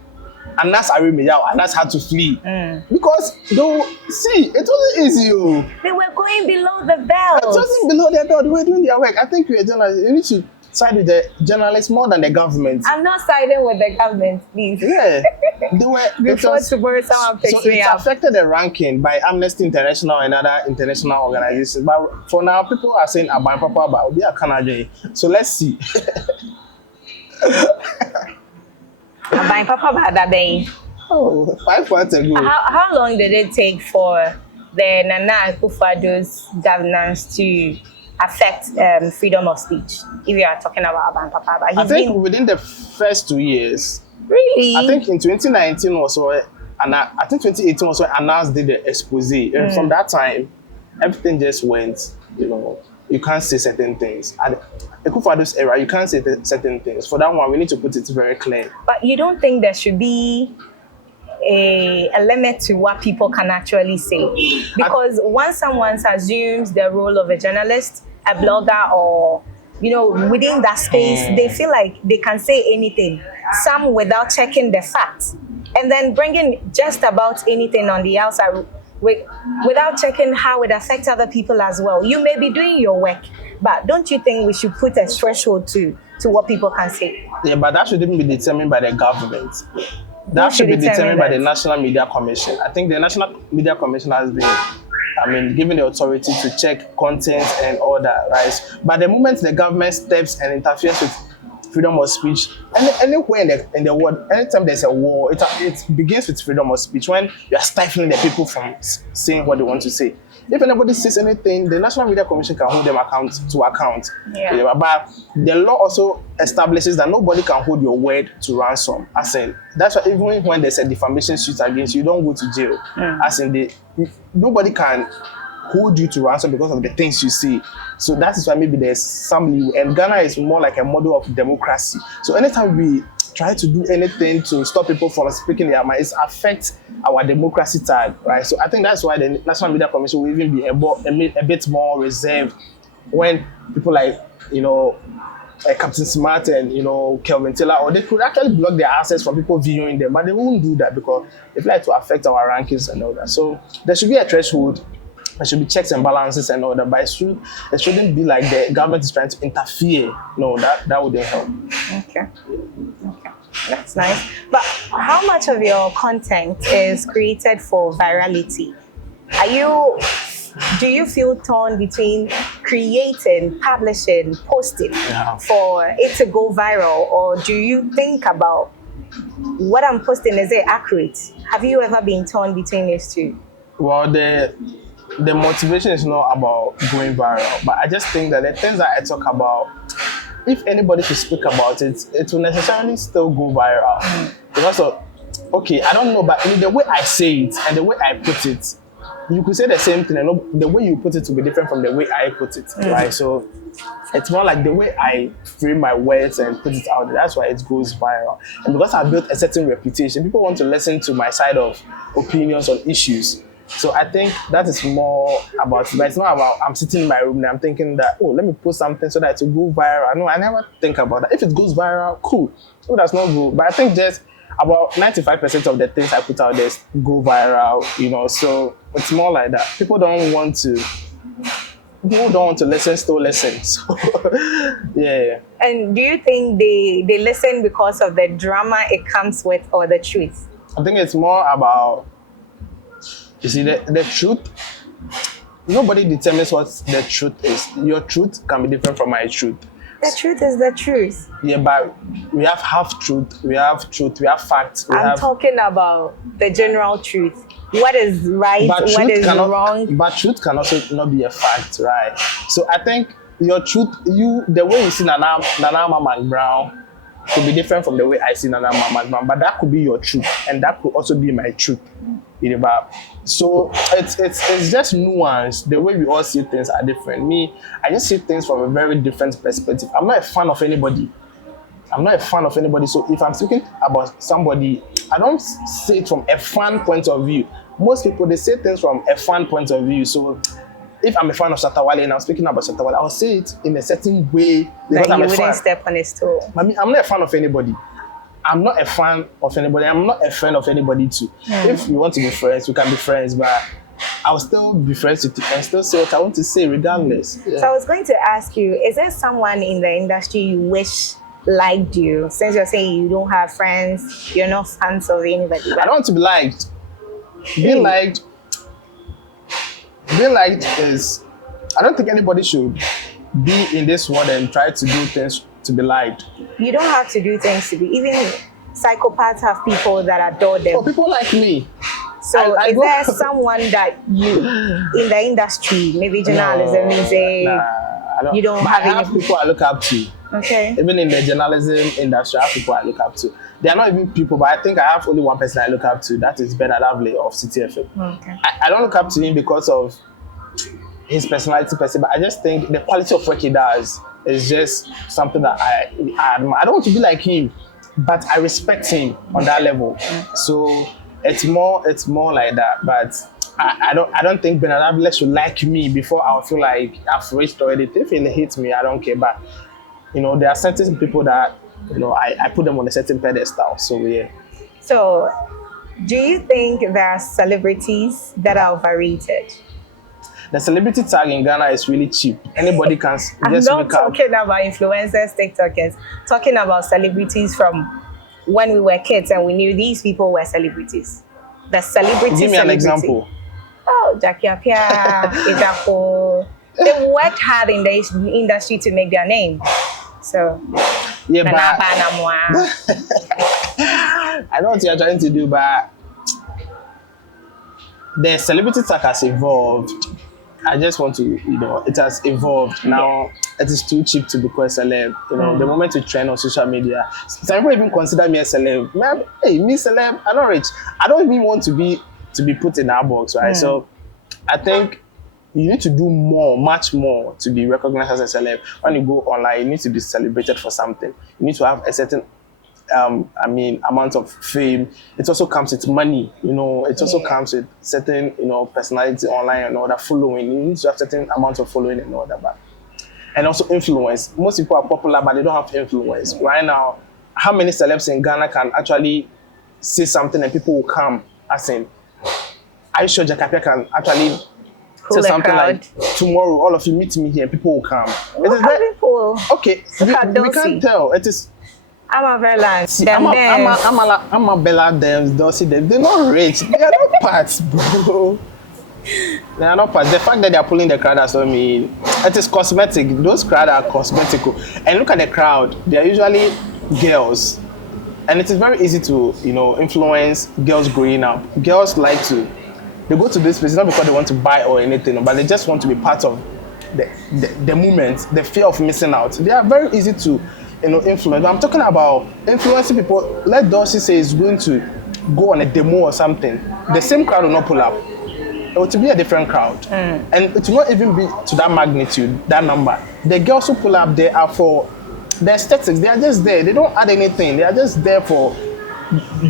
And that's Arimeyao, and that's had to flee. Because though, see, it wasn't easy. They were going below the belt. It wasn't below the belt. They were doing their work. I think you're a journalist. You need to side with the journalists more than the government. I'm not siding with the government, please. Yeah. They were before tomorrow someone picks me up. So it affected the ranking by Amnesty International and other international organizations. But for now, people are saying Aban Papa, but we are Canada. So let's see. Aban Papa Badabe. Oh, 5 months ago. How long did it take for the Nana Akufo-Addo's governance to affect freedom of speech? If you are talking about Aban Papa, I think within the first 2 years. Really? I think in 2019 also, and I think 2018 also, Anas did the expose. And from that time, everything just went, you can't say certain things. At Akufo-Addo's era, you can't say certain things. For that one, we need to put it very clear. But you don't think there should be a limit to what people can actually say? Because once someone assumes the role of a journalist, a blogger, or within that space, they feel like they can say anything, some without checking the facts, and then bringing just about anything on the outside without checking how it affects other people as well. You may be doing your work, but don't you think we should put a threshold to what people can say? Yeah, but that shouldn't be determined by the government. That should be determined by the National Media Commission. I think the National Media Commission has been, given the authority to check content and all that, right? But the moment the government steps and interferes with freedom of speech, anywhere in the world, anytime there's a war, it begins with freedom of speech when you are stifling the people from saying what they want to say. If anybody says anything, the National Media Commission can hold them to account. Yeah. But the law also establishes that nobody can hold your word to ransom. As in, that's why even when there's a defamation suit against you, you don't go to jail. As in, nobody can hold you to ransom because of the things you say. So that is why maybe there's some leeway. And Ghana is more like a model of democracy. So anytime we try to do anything to stop people from speaking their minds, it affects our democracy tag, right? So I think that's why the National Media Commission will even be a bit more reserved when people like, Captain Smart and, Kelvin Taylor, or they could actually block their access from people viewing them, but they won't do that because they like to affect our rankings and all that. So there should be a threshold. There should be checks and balances and all that, but it shouldn't be like the government is trying to interfere. No, that wouldn't help. Okay. That's nice. But how much of your content is created for virality? Do you feel torn between creating, publishing, posting for it to go viral, or do you think about what I'm posting, is it accurate? Have you ever been torn between these two? Well, the motivation is not about going viral, but I just think that the things that I talk about, if anybody should speak about it, it will necessarily still go viral. Because I don't know, but the way I say it and the way I put it, you could say the same thing, and the way you put it will be different from the way I put it, right? So it's more like the way I frame my words and put it out there, that's why it goes viral. And because I built a certain reputation, people want to listen to my side of opinions on issues. So I think that is more about it, but it's not about I'm sitting in my room and I'm thinking that, let me post something so that it will go viral. No, I never think about that. If it goes viral, cool. If it does not go, but I think just about 95% of the things I put out there go viral, so it's more like that. People don't want to who don't want to listen still listen. So, yeah. And do you think they listen because of the drama it comes with or the truth? I think it's more about, you see, the truth. Nobody determines what the truth is. Your truth can be different from my truth. The truth is the truth. Yeah, but we have half truth, we have facts. I'm talking about the general truth. What is right, what is wrong. But truth can also not be a fact, right? So I think your truth, the way you see Nana Brown could be different from the way I see Nana Brown, but that could be your truth, and that could also be my truth. So it's just nuance. The way we all see things are different. Me, I just see things from a very different perspective. I'm not a fan of anybody. So if I'm speaking about somebody, I don't say it from a fan point of view. Most people, they say things from a fan point of view. So if I'm a fan of Shatawale and I'm speaking about Shatawale, I'll say it in a certain way because like I'm you a fan. wouldn't step on his toe. I mean, I'm not a fan of anybody. I'm not a fan of anybody. I'm not a friend of anybody too. If we want to be friends, we can be friends, but I'll still be friends with you and still say what I want to say regardless. Yeah. So I was going to ask you, is there someone in the industry you wish liked you? Since you're saying you don't have friends, you're not fans of anybody. I don't want to be liked. Being liked is, I don't think anybody should be in this world and try to do things to be liked. You don't have to do things to be. Even psychopaths have people that adore them. Oh, people like me. So is there someone that you, in the industry, maybe journalism, music, you don't have any? I have people I look up to. Okay. Even in the journalism industry, I have people I look up to. They are not even people, but I think I have only one person I look up to. That is Ben Adavle of CTFM. Okay. I don't look up to him because of his personality per se, but I just think the quality of work he does is just something that I admire. I don't want to be like him, but I respect him on that level. So it's more like that. But I don't think Ben Adavle should like me before I'll feel like I've reached already. If he hates me, I don't care. But there are certain people that I put them on a certain pedestal. So yeah. So do you think there are celebrities that are overrated? The celebrity tag in Ghana is really cheap. Anybody can just I'm not talking about influencers, TikTokers. Talking about celebrities from when we were kids and we knew these people were celebrities. The celebrity. Give me an example. Oh, Jackie Appiah, Ejako. They worked hard in the industry to make their name. So yeah, but I know what you're trying to do, but the celebrity tag has evolved. I just want to, it has evolved. Now, it is too cheap to be called a celeb. The moment you trend on social media, some people even consider me a celeb. Man, hey, me celeb, I'm not rich. I don't even want to be put in that box, right? So, I think you need to do much more to be recognized as a celeb. When you go online, you need to be celebrated for something. You need to have a certain amount of fame. It also comes with money, it also comes with certain, personality online and all that, following. You need to have certain amount of following and all that. And also influence. Most people are popular, but they don't have influence. Right now, how many celebs in Ghana can actually say something and people will come? As in, are you sure Jackie Appiah can actually say something like, tomorrow, all of you meet me here, people will come? People? Okay, we can't tell. It is. I'm a Bella them, Dossie them. They're not rich. They are not parts, bro. They are not parts. The fact that they are pulling the crowd does not mean it is cosmetic. Those crowds are cosmetical. And look at the crowd. They are usually girls, and it is very easy to influence girls growing up. Girls they go to this place not because they want to buy or anything, but they just want to be part of the movement. The fear of missing out. They are very easy to influence. I'm talking about influencing people. Let Dorsey say he's going to go on a demo or something. The same crowd will not pull up. It will be a different crowd. And it will not even be to that magnitude, that number. The girls who pull up, they are for the aesthetics. They are just there. They don't add anything. They are just there for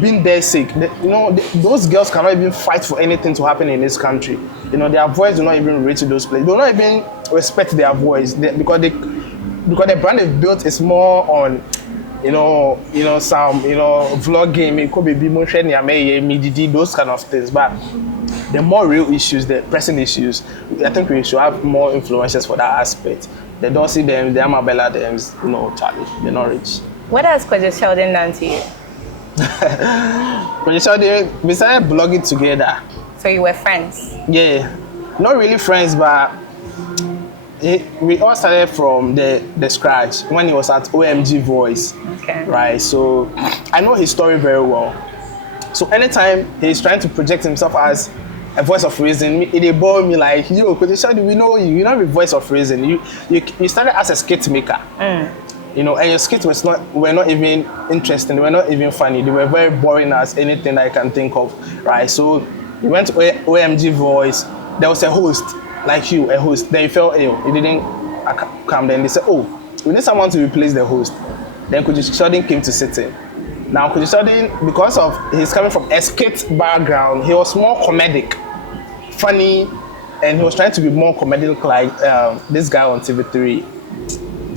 being their sake. Those girls cannot even fight for anything to happen in this country. Their voice do not even reach those places. They do not even respect their voice because the brand they've built is more on, some, vlogging, those kind of things. But the more real issues, the pressing issues, I think we should have more influencers for that aspect. They don't see them, the Amabella them, Charlie, they're not rich. What has Kojo Sheldon done to you? Kojo Sheldon, we started blogging together. So you were friends? Yeah, not really friends, but we all started from the scratch when he was at OMG Voice. Okay. Right, so I know his story very well. So anytime he's trying to project himself as a voice of reason, it bore me like, yo, Kojo Sheldon, we know you. You're not a voice of reason. You started as a skit maker. And your skits were not even interesting. They were not even funny. They were very boring as anything that I can think of. Right, so we went to OMG Voice. There was a host, like you, a host. Then you felt ill. You didn't come. Then they said, oh, we need someone to replace the host. Then Kojo Sheldon came to sit in. Now, Kojo Sheldon, because of he's coming from a skit background, he was more comedic, funny, and he was trying to be more comedic like this guy on TV3,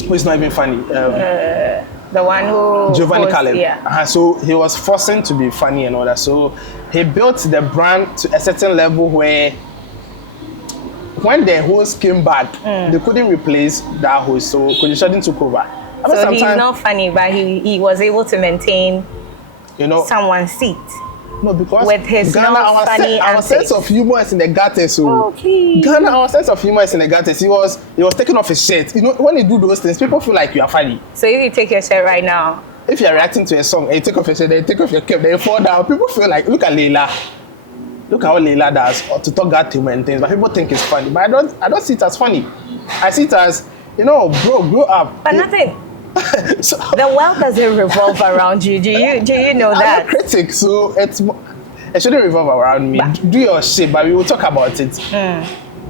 who is not even funny. The one who... Giovanni Caleb. Yeah. So he was forcing to be funny and all that. So he built the brand to a certain level where when the host came back, they couldn't replace that host. So Kojo Sheldon took over. So he's not funny, but he was able to maintain, someone's seat. No, because with his Ghana, our sense of humor is in the gutters. So Ghana, our sense of humor is in the gutters. He was taking off his shirt. When you do those things, people feel like you are funny. So if you take your shirt right now, if you are reacting to a song and you take off your shirt, then you take off your cap, then you fall down, people feel like, look at Leila. Look at what Leila does to talk that thing and things. But people think it's funny. But I don't see it as funny. I see it as, bro, grow up. But nothing. So, the world doesn't revolve around you. Do you know that? I'm a critic, so it shouldn't revolve around me. Do your shit, but we will talk about it.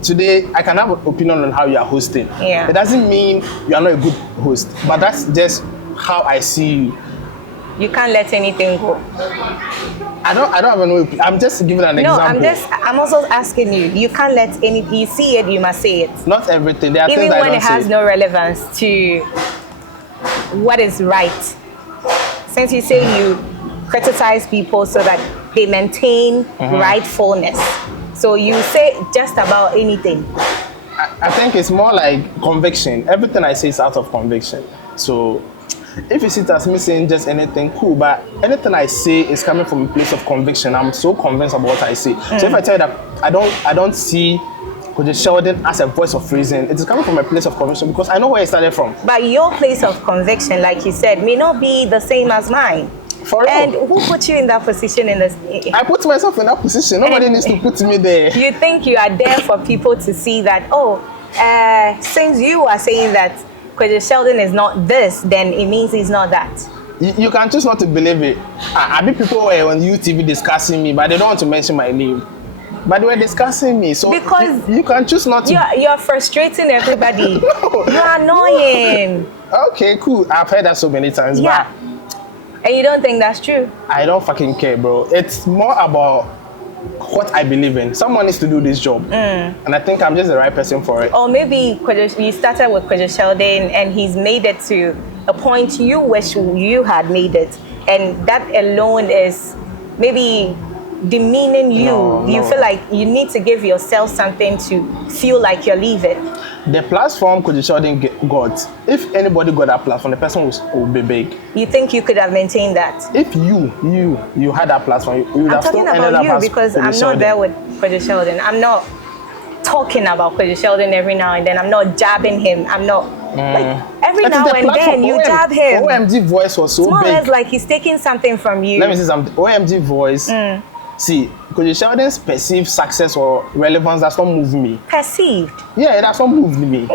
Today, I can have an opinion on how you are hosting. Yeah. It doesn't mean you are not a good host, but that's just how I see you. You can't let anything go. I don't have an opinion. I'm just giving an example. No, I'm also asking you. You can't let anything. You see it, you must say it. Not everything. There are even things when it has no relevance to what is right. Since you say you criticize people so that they maintain rightfulness, so you say just about anything. I think it's more like conviction. Everything I say is out of conviction. So if you see it as me saying just anything, cool, but anything I say is coming from a place of conviction. I'm so convinced about what I say. So if I tell you that I don't see Kojo Sheldon as a voice of reason, it is coming from a place of conviction because I know where it started from. But your place of conviction, like you said, may not be the same as mine. For real. And who put you in that position? I put myself in that position. Nobody needs to put me there. You think you are there for people to see that, since you are saying that Kojo Sheldon is not this, then it means he's not that. You can choose not to believe it. I mean, people were on UTV discussing me, but they don't want to mention my name. But they were discussing me, so because you can choose not to. You're frustrating everybody. No. You're annoying. Okay, cool. I've heard that so many times. Yeah. But and you don't think that's true? I don't fucking care, bro. It's more about what I believe in. Someone needs to do this job. And I think I'm just the right person for it. Or maybe you started with Kojo Sheldon and he's made it to a point you wish you had made it. And that alone is maybe demeaning you. No. You feel like you need to give yourself something to feel like you're leaving. The platform Kojo Sheldon got, if anybody got that platform, the person will be big. You think you could have maintained that? If you had that platform, you would have still ended up. I'm talking about you because I'm not there with Kojo Sheldon. I'm not talking about Kojo Sheldon every now and then. I'm not jabbing him. I'm not like every now and then you jab him. OMG Voice was so more big. or less like he's taking something from you. Let me say something. OMG Voice. See, Kojo Sheldon's perceived success or relevance does not move me. Perceived? Yeah, it has not moved me.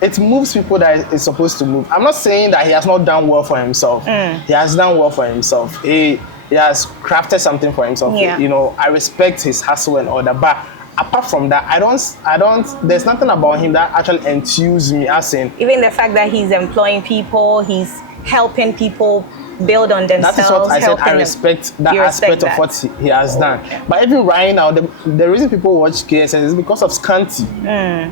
It moves people that it's supposed to move. I'm not saying that he has not done well for himself. He has done well for himself. He has crafted something for himself. Yeah. I respect his hustle and all that. But apart from that, I don't. There's nothing about him that actually enthuses me. As in, even the fact that he's employing people, he's helping people build on themselves. That is what I said. I respect that aspect of what he has done. But even right now, the reason people watch KSS is because of Scanty.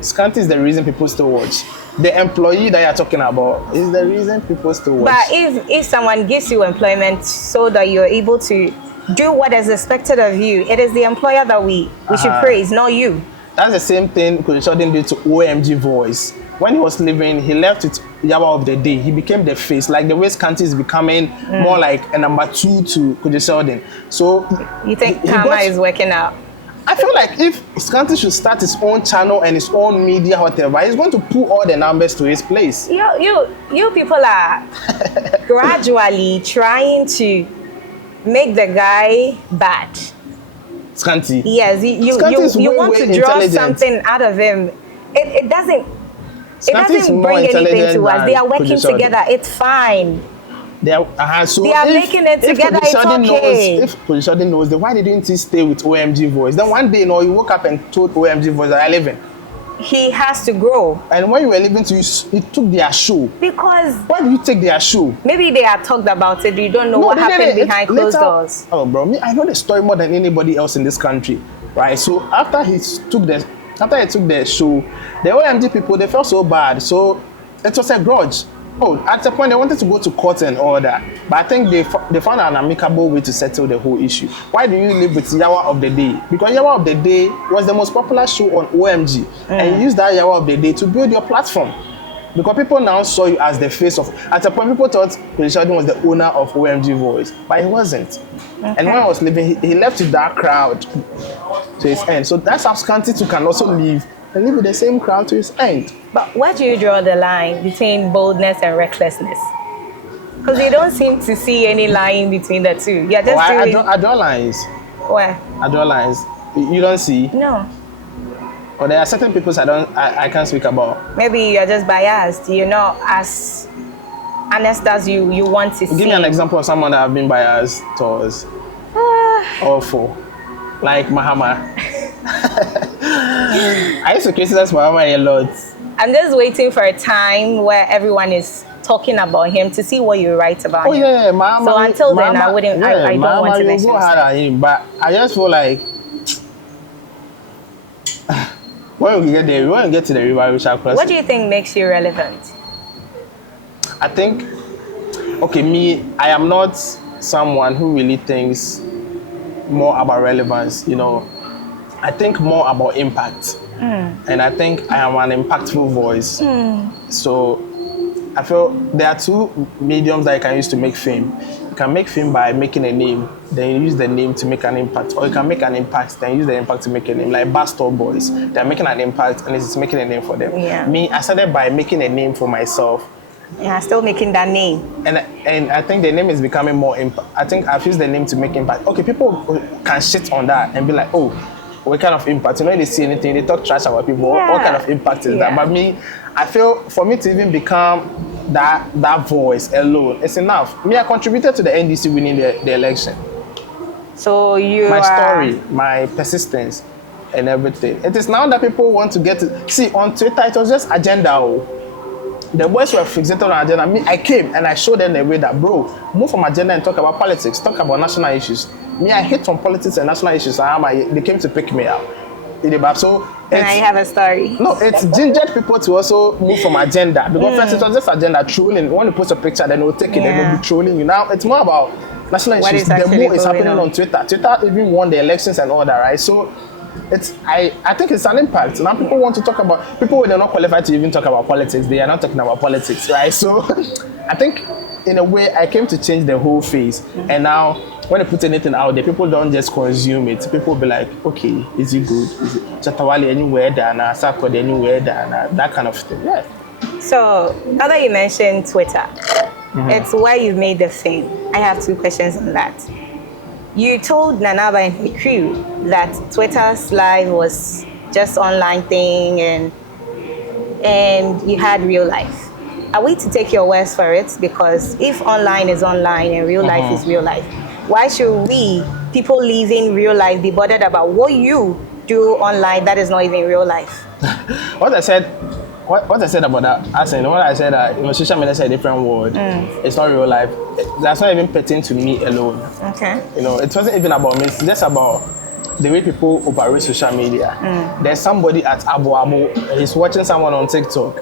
Scanty is the reason people still watch. The employee that you're talking about is the reason people still watch. But if someone gives you employment so that you're able to do what is expected of you. It is the employer that we should praise, not you. That's the same thing Sheldon did to OMG Voice. When he was leaving, he left with Yawa of the Day. He became the face. Like the way Scanty is becoming more like a number 2 to Sheldon. So you think karma is working out? I feel like if Scanty should start his own channel and his own media, whatever, he's going to pull all the numbers to his place. You people are gradually trying to make the guy bad. Scanty. Yes, you want to draw something out of him. It doesn't bring anything to us. They are working together. It's fine. They are making it together. It's okay. If Sheldon knows, then why didn't he stay with OMG Voice? Then one day, he woke up and told OMG Voice that I live in. He has to grow. And when you were leaving, he took their show. Because why do you take their show? Maybe they had talked about it. You don't know what happened behind closed doors. Oh, bro, I know the story more than anybody else in this country, right? So after he took the show, the OMG people, they felt so bad. So it was a grudge. Oh, at the point they wanted to go to court and all that, but I think they found an amicable way to settle the whole issue. Why do you live with Yawa of the Day? Because Yawa of the Day was the most popular show on OMG, and you use that Yawa of the Day to build your platform. Because people now saw you as the face of. At a point, people thought Sheldon was the owner of OMG Voice, but he wasn't. Okay. And when I was leaving, he left with that crowd to his end. So that's how Scanty too can also leave and live with the same crowd to his end. But where do you draw the line between boldness and recklessness? Because you don't seem to see any line between the two. You're just I draw lines. Where? I draw lines. You don't see? No. Or there are certain people I can't speak about. Maybe you're just biased. You're not as honest as you want to see. Give me an example of someone that I've been biased towards. Or for. Like Mahama. I used to criticize Mahama a lot. I'm just waiting for a time where everyone is talking about him to see what you write about him. Yeah, Mahama. So until then, I wouldn't. I don't want to mention. Go hard at him, but I just feel like when we get to the river, we shall cross. What do you think makes you relevant? I think, I am not someone who really thinks more about relevance. I think more about impact. And I think I am an impactful voice. So I feel there are two mediums that you can use to make fame. You can make fame by making a name, then you use the name to make an impact. Or you can make an impact, then use the impact to make a name. Like Bastor Boys, they're making an impact and it's making a name for them. Yeah. Me, I started by making a name for myself. Yeah, still making that name. And I think the name is becoming more impact. I think I've used the name to make impact. Okay, people can shit on that and be like, oh, what kind of impact? They see anything, they talk trash about people. Yeah. What kind of impact is that? But me, I feel for me to even become that voice alone, it's enough. Me, I contributed to the NDC winning the election. So my story, my persistence, and everything. It is now that people want to get to see on Twitter. It was just agenda. The boys were fixated on agenda. Me, I came and I showed them the way that, bro, move from agenda and talk about politics, talk about national issues. Me, I hate from politics and national issues. They came to pick me out. So and I have a story. No, it's gingered people to also move from agenda. Because first it was just agenda trolling. When you post a picture, then they'll take it, then they'll be trolling you. Now it's more about national issues. The more is happening on Twitter. Twitter even won the elections and all that, right? So I think it's an impact. Now people want to talk about people who are not qualified to even talk about politics. They are not talking about politics, right? So I think in a way I came to change the whole phase. And now when I put anything out there, people don't just consume it. People be like, okay, is it good? Is it Chatawali anywhere dana, Sakode anywhere dana, that kind of thing. Yeah. So now that you mentioned Twitter, it's where you made the fame. I have two questions on that. You told Nanaba and her crew that Twitter's live was just online thing and you had real life. Are we to take your words for it? Because if online is online and real life is real life, why should we, people living real life, be bothered about what you do online that is not even real life? What I said about that, what I said that social media is a different world. It's not real life. That's not even pertaining to me alone. Okay. It wasn't even about me. It's just about the way people operate social media. There's somebody at Abu Abu. He's watching someone on TikTok,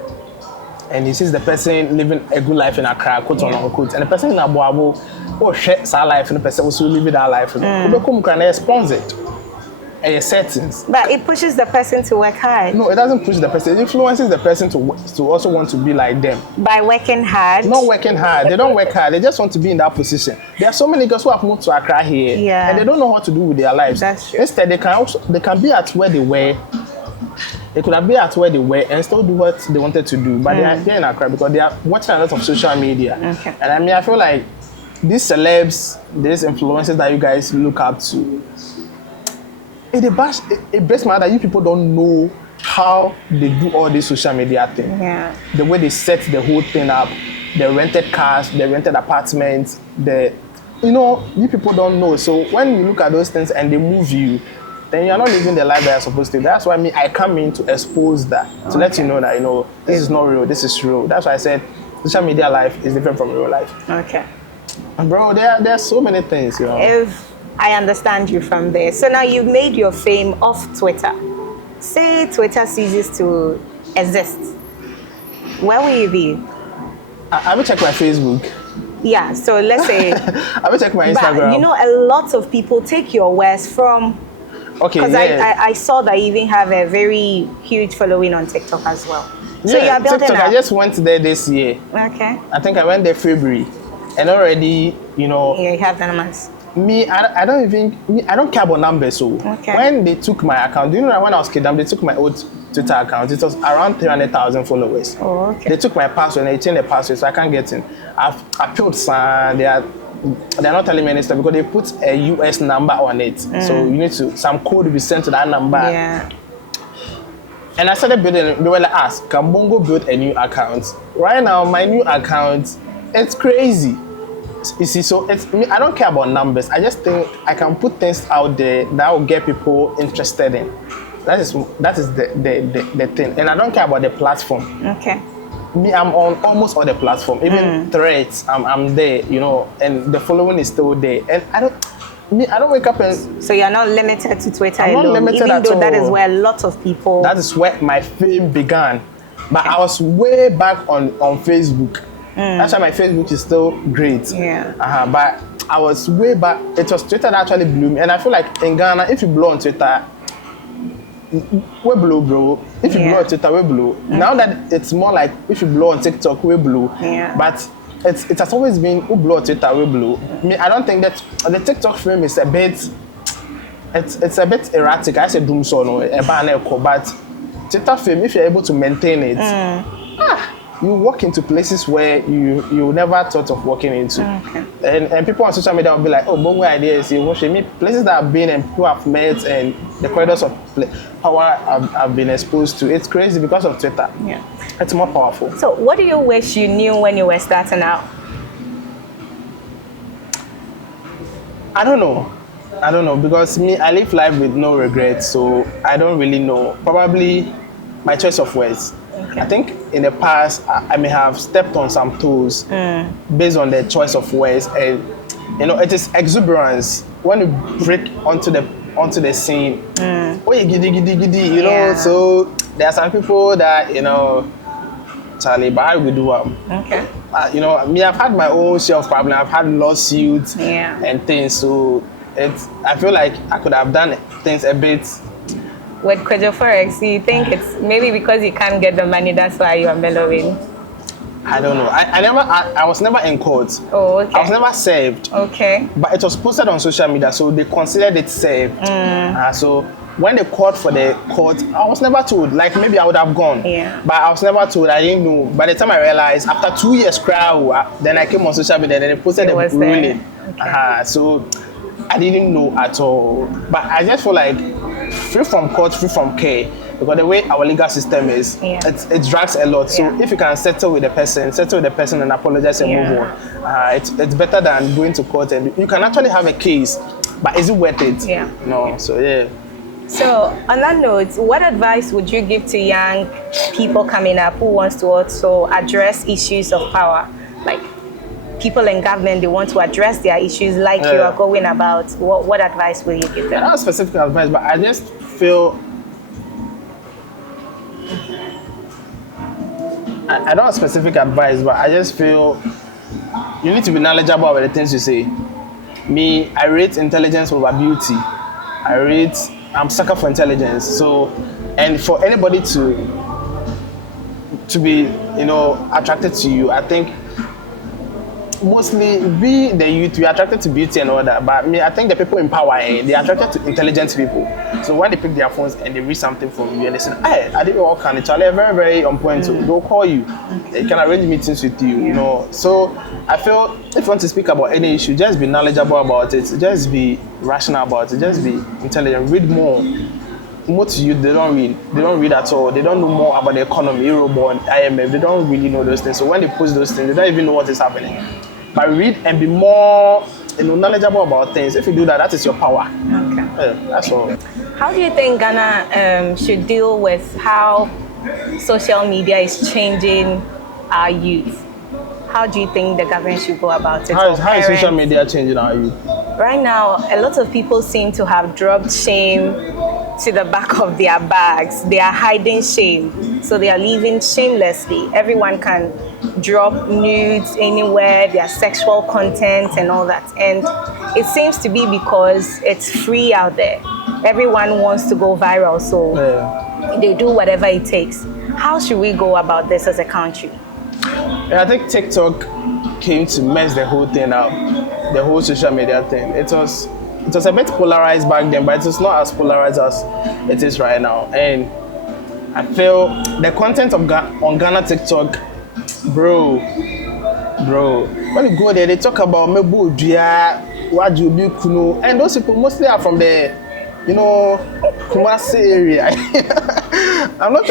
and he sees the person living a good life in Accra, quote on unquote, and the person in Abu Abu oh share our life and the person also live that life. You can sponsor it. Settings. But it pushes the person to work hard. No, it doesn't push the person. It influences the person to also want to be like them. By working hard? Not working hard. They don't work hard. They just want to be in that position. There are so many girls who have moved to Accra here, and they don't know what to do with their lives. That's true. Instead, they can be at where they were. They could have been at where they were and still do what they wanted to do, but they are here in Accra because they are watching a lot of social media. Okay. And I mean, I feel like these celebs, these influencers that you guys look up to, it breaks my heart that you people don't know how they do all this social media thing. Yeah. The way they set the whole thing up, the rented cars, the rented apartments, you people don't know. So when you look at those things and they move you, then you're not living the life that you're supposed to. That's why I come in to expose that, to let you know that, this is not real, this is real. That's why I said social media life is different from real life. Okay. And bro, there are so many things, If I understand you from there. So now you've made your fame off Twitter. Say Twitter ceases to exist. Where will you be? I will check my Facebook. Yeah, so let's say... I will check my Instagram. But a lot of people take your words from... Okay, because I saw that you even have a very huge following on TikTok as well. So you're building TikTok, up. I just went there this year. Okay. I think I went there February. And already, Yeah, you have the numbers. I don't care about numbers. So when they took my account, do you know that when I was kidnapped, they took my old Twitter account. It was around 300,000 followers. Oh, okay. They took my password and they changed the password, so I can't get in. I've appealed, they're not telling me any stuff because they put a US number on it. So you need some code will be sent to that number. Yeah. And I started building. They were like, can Bongo build a new account? Right now, my new account, it's crazy. You see, so I don't care about numbers. I just think I can put things out there that will get people interested in. That is the thing. And I don't care about the platform. Okay. I'm on almost all the platforms. Even Threads, I'm there, and the following is still there. And I don't wake up and... So you're not limited to Twitter I'm alone, not limited even at though all. that is where a lot of people... That is where my fame began. But I was way back on Facebook. That's why my Facebook is still great. Yeah. But I was way back. It was Twitter that actually blew me. And I feel like in Ghana, if you blow on Twitter, we blow, bro. If you blow on Twitter, we blow. Now that it's more like if you blow on TikTok, we blow. Yeah. But it has always been who blow on Twitter, we blow. I don't think that the TikTok fame is a bit... It's a bit erratic. I said doom so no, but Twitter fame, if you're able to maintain it, you walk into places where you never thought of walking into. Okay. And people on social media will be like, oh, Bongo Ideas, places that I've been and people I've met and the corridors of power I've been exposed to. It's crazy because of Twitter. Yeah. It's more powerful. So what do you wish you knew when you were starting out? I don't know because I live life with no regrets, so I don't really know. Probably my choice of words. Okay. I think in the past I may have stepped on some toes based on the choice of words, and it is exuberance when you break onto the scene. Oh, giddy, So there are some people that Charlie, but how we do Okay. I've had my own share of problems. I've had lawsuits and things, so I feel like I could have done things a bit. With Kwejo Forex, you think it's maybe because you can't get the money, that's why you are mellowing? I don't know. I was never in court. Oh, okay. I was never served. Okay. But it was posted on social media, so they considered it served. So when they called for the court, I was never told. Like maybe I would have gone. Yeah. But I was never told. I didn't know. By the time I realized, after 2 years then I came on social media and then they posted the ruling. Okay. So I didn't know at all. But I just feel like free from court, free from care. Because the way our legal system is, it drags a lot. So if you can settle with the person and apologize and move on, it's better than going to court. And you can actually have a case, but is it worth it? Yeah. No. So yeah. So on that note, what advice would you give to young people coming up who wants to also address issues of power, like people in government, they want to address their issues like you are going about? What advice will you give them? Not specific advice, but I just feel I don't have specific advice, but I just feel you need to be knowledgeable about the things you say. Me, I rate intelligence over beauty. I'm sucker for intelligence. So, and for anybody to be, attracted to you, I think mostly we the youth, we are attracted to beauty and all that. But me, I think the people in power, they are attracted to intelligent people. So when they pick their phones and they read something from you and they say, hey, I didn't work on it, Charlie, very, very on point. So they'll call you. They can arrange meetings with you, So I feel if you want to speak about any issue, just be knowledgeable about it, just be rational about it, just be intelligent, read more. Most youth, they don't read at all. They don't know more about the economy, Eurobond, IMF. They don't really know those things. So when they post those things, they don't even know what is happening. But read and be more, knowledgeable about things. If you do that, that is your power. Okay. Yeah, that's all. How do you think Ghana should deal with how social media is changing our youth? How do you think the government should go about it? How is social media changing our youth? Right now, a lot of people seem to have dropped shame to the back of their bags. They are hiding shame. So they are living shamelessly. Everyone can drop nudes anywhere, their sexual content and all that. And it seems to be because it's free out there. Everyone wants to go viral, so they do whatever it takes. How should we go about this as a country? I think TikTok came to mess the whole thing up, the whole social media thing. It was a bit polarized back then, but it's not as polarized as it is right now. And I feel the content on Ghana TikTok, bro, when you go there, they talk about Mebu Dia, Wajubi Kuno, and those people mostly are from the, Kumasi area. I'm not.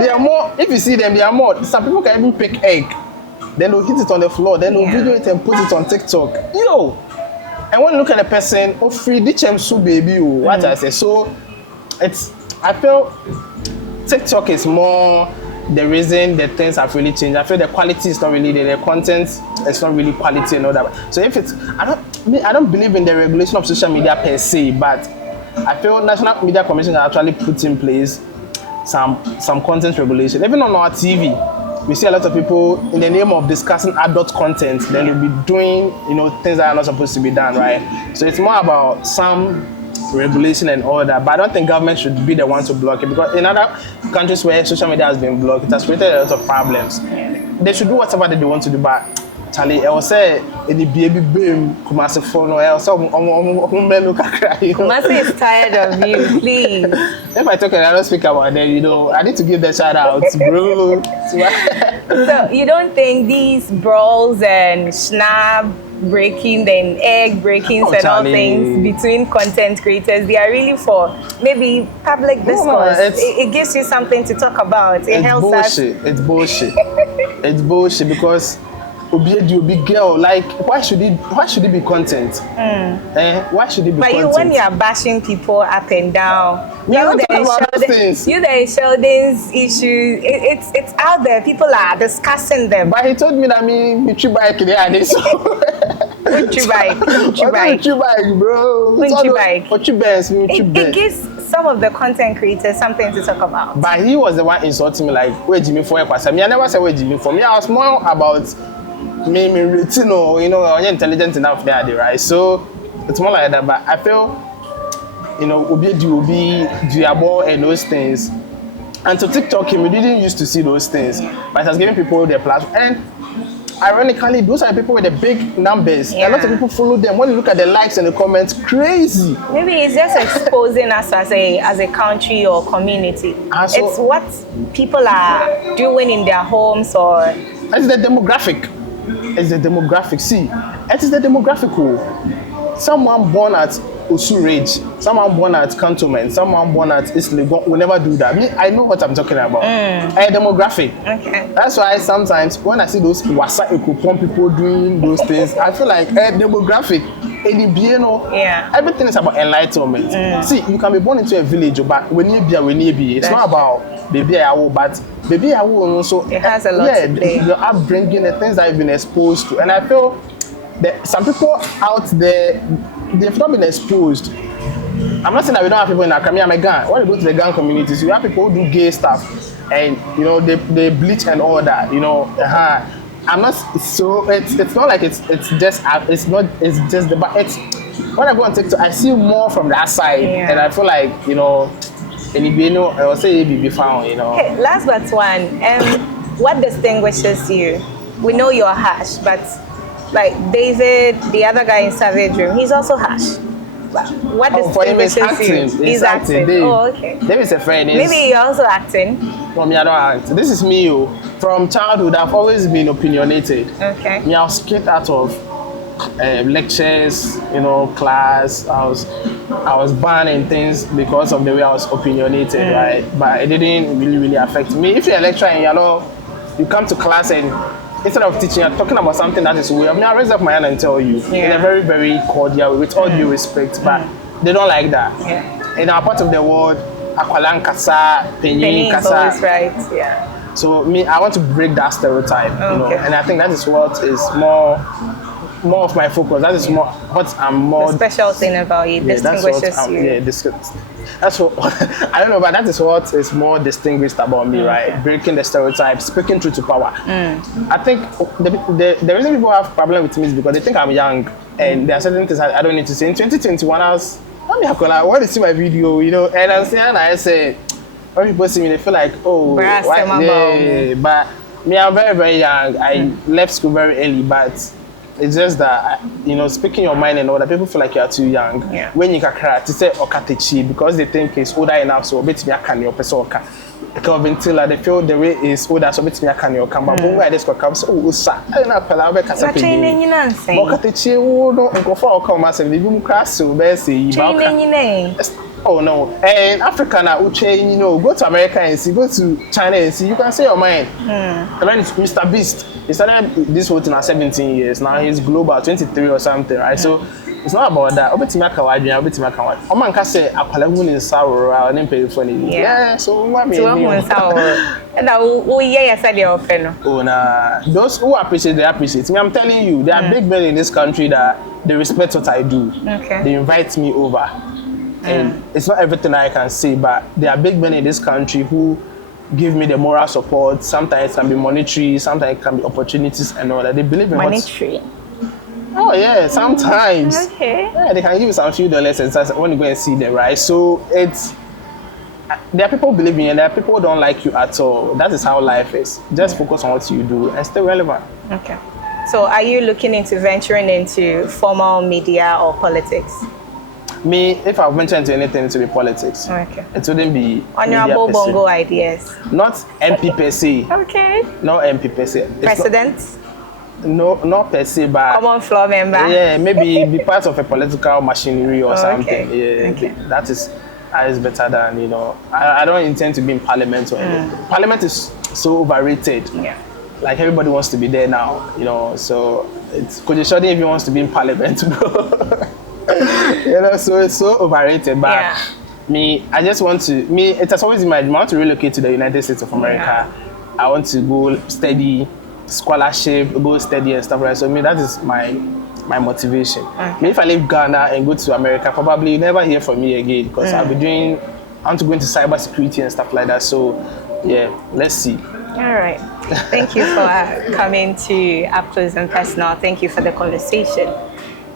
They are more. If you see them, they are more. Some people can even pick egg, then they'll hit it on the floor, then they'll video it and put it on TikTok. And when you look at the person, free so baby, what I say. So I feel TikTok is more the reason that things have really changed. I feel the quality is not really there, the content is not really quality and all that. So if it's, I don't believe in the regulation of social media per se, but I feel National Media Commission has actually put in place some content regulation. Even on our TV, we see a lot of people in the name of discussing adult content, then they'll be doing, things that are not supposed to be done, right? So it's more about some regulation and all that, but I don't think government should be the one to block it, because in other countries where social media has been blocked, it has created a lot of problems. They should do whatever they want to do, but Charlie, I will say, any baby boom, Kumasi phone, or else Kumasi is tired of you, please. If I talk and I don't speak about them, I need to give the shout out, bro. So you don't think these brawls and snap breaking, then egg breakings and all things between content creators, they are really for maybe public discourse? It gives you something to talk about. It helps us. It's bullshit. It's bullshit because Obi girl, like why should it be content? Why should it be but content? When you are bashing people up and down, you the Sheldon's issue, it's out there. People are discussing them. But he told me that me tree bike there, so tree bike, bro. It gives some of the content creators something to talk about. But he was the one insulting me like, where Jimmy for? I never said where Jimmy for me. I was more about me you're intelligent enough there, right? So it's more like that. But I feel, Obi Diabo and those things. And to TikTok, we didn't used to see those things, but it has given people their platform. And ironically, those are people with the big numbers. A lot of people follow them. When you look at the likes and the comments, crazy. Maybe it's just exposing us as a country or community. It's what people are doing in their homes or. It's the demographic. It's the demographic. See, it is the demographic. Someone born at Osurage, someone born at Cantonment, someone born at Islay will never do that. I know what I'm talking about. A demographic. Okay. That's why sometimes when I see those Wasa Ekopon people doing those things, I feel like a demographic. Everything is about enlightenment. See, you can be born into a village, but when you be, it's not about baby awo, but baby awo also. It has a lot to play. The upbringing, the things that I've been exposed to, and I feel that some people out there, they've not been exposed. I'm not saying that we don't have people in Accra. I'm a gang. When you go to the gang communities, you have people who do gay stuff, and they bleach and all that. I'm not so it's not like it's just the but it's when I go on TikTok I see more from that side and I feel like I will say it be found Okay, last but one, what distinguishes you? We know you're harsh, but like David, the other guy in Savage Room, he's also harsh. What distinguishes you? He's acting. Dave, okay. Dave is a friend. Maybe you're also acting. For me, I don't act. This is me. From childhood, I've always been opinionated. Okay. Me, I was kicked out of lectures, class. I was banned and things because of the way I was opinionated, right? But it didn't really affect me. If you're a lecturer and you come to class and instead of teaching, you're talking about something that is weird. I mean, I raise up my hand and tell you in a very, very cordial way, with all due respect, but they don't like that. Yeah. In our part of the world, Akwalan Kasa, Penyin Kasa. Always right, yeah. So I want to break that stereotype, and I think that is what is more of my focus. That is what I'm more. The special thing about you distinguishes you. That's what I don't know, but that is what is more distinguished about me, right? Breaking the stereotypes, speaking truth to power. I think the reason people have problem with me is because they think I'm young, and there are certain things I don't need to say. In 2021, I want to see my video, and I say, when people see me, they feel like, oh, but me, I'm very, very young. I left school very early, but it's just that, speaking your mind and all that, people feel like you are too young. Yeah. When you can cry, to say okatechi because they think it's older enough, so bet me I can your person oka. Until they feel the way is older, so bet me I can your come. But Bongo Ideas come so usa. I don't pala be kasa pe. Okatechi no go for come as we be class so be say oh no. And Africa now, go to America and see, go to China and see, you can say your mind. And then Mr. Beast, he started this whole thing at 17 years. Now he's global, 23 or something, right? So it's not about that. Man can say, in sorrow, I didn't pay for it. Yeah, so what mean? Oh, nah. Those who appreciate, they appreciate me. I'm telling you, there are big men in this country that they respect what I do. Okay. They invite me over. And it's not everything I can say, but there are big men in this country who give me the moral support. Sometimes it can be monetary, sometimes it can be opportunities and all that. They believe in monetary. Oh yeah, sometimes. Okay. Yeah, they can give you some few dollars and stuff when you go and see them, right? So there are people believing you and there are people who don't like you at all. That is how life is. Just focus on what you do and stay relevant. Okay. So are you looking into venturing into formal media or politics? Me, if I venture into anything, it will be politics. Okay. It wouldn't be honorable Bongo Ideas. Not MP per se. Okay. Not MP per se. President? Not per se, but common floor member. Yeah, maybe be part of a political machinery or something. Okay. Yeah, okay. That is better than I don't intend to be in parliament or anything. Parliament is so overrated. Yeah. Like everybody wants to be there now. So it's Koji if he wants to be in parliament, bro. So it's so overrated. But I just want to. It has always been my dream. I want to relocate to the United States of America. Yeah. I want to go study, scholarship, go study and stuff like that. So that is my motivation. Okay. If I leave Ghana and go to America, probably you'll never hear from me again because I want to go into cybersecurity and stuff like that. So yeah, let's see. All right. Thank you for coming to Up Close and Personal. Thank you for the conversation.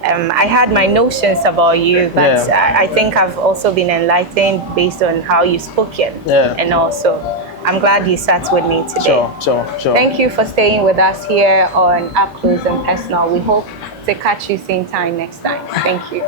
I had my notions about you, but I think I've also been enlightened based on how you've spoken. Yeah. And also, I'm glad you sat with me today. Sure. Thank you for staying with us here on Up Close and Personal. We hope to catch you same time next time. Thank you.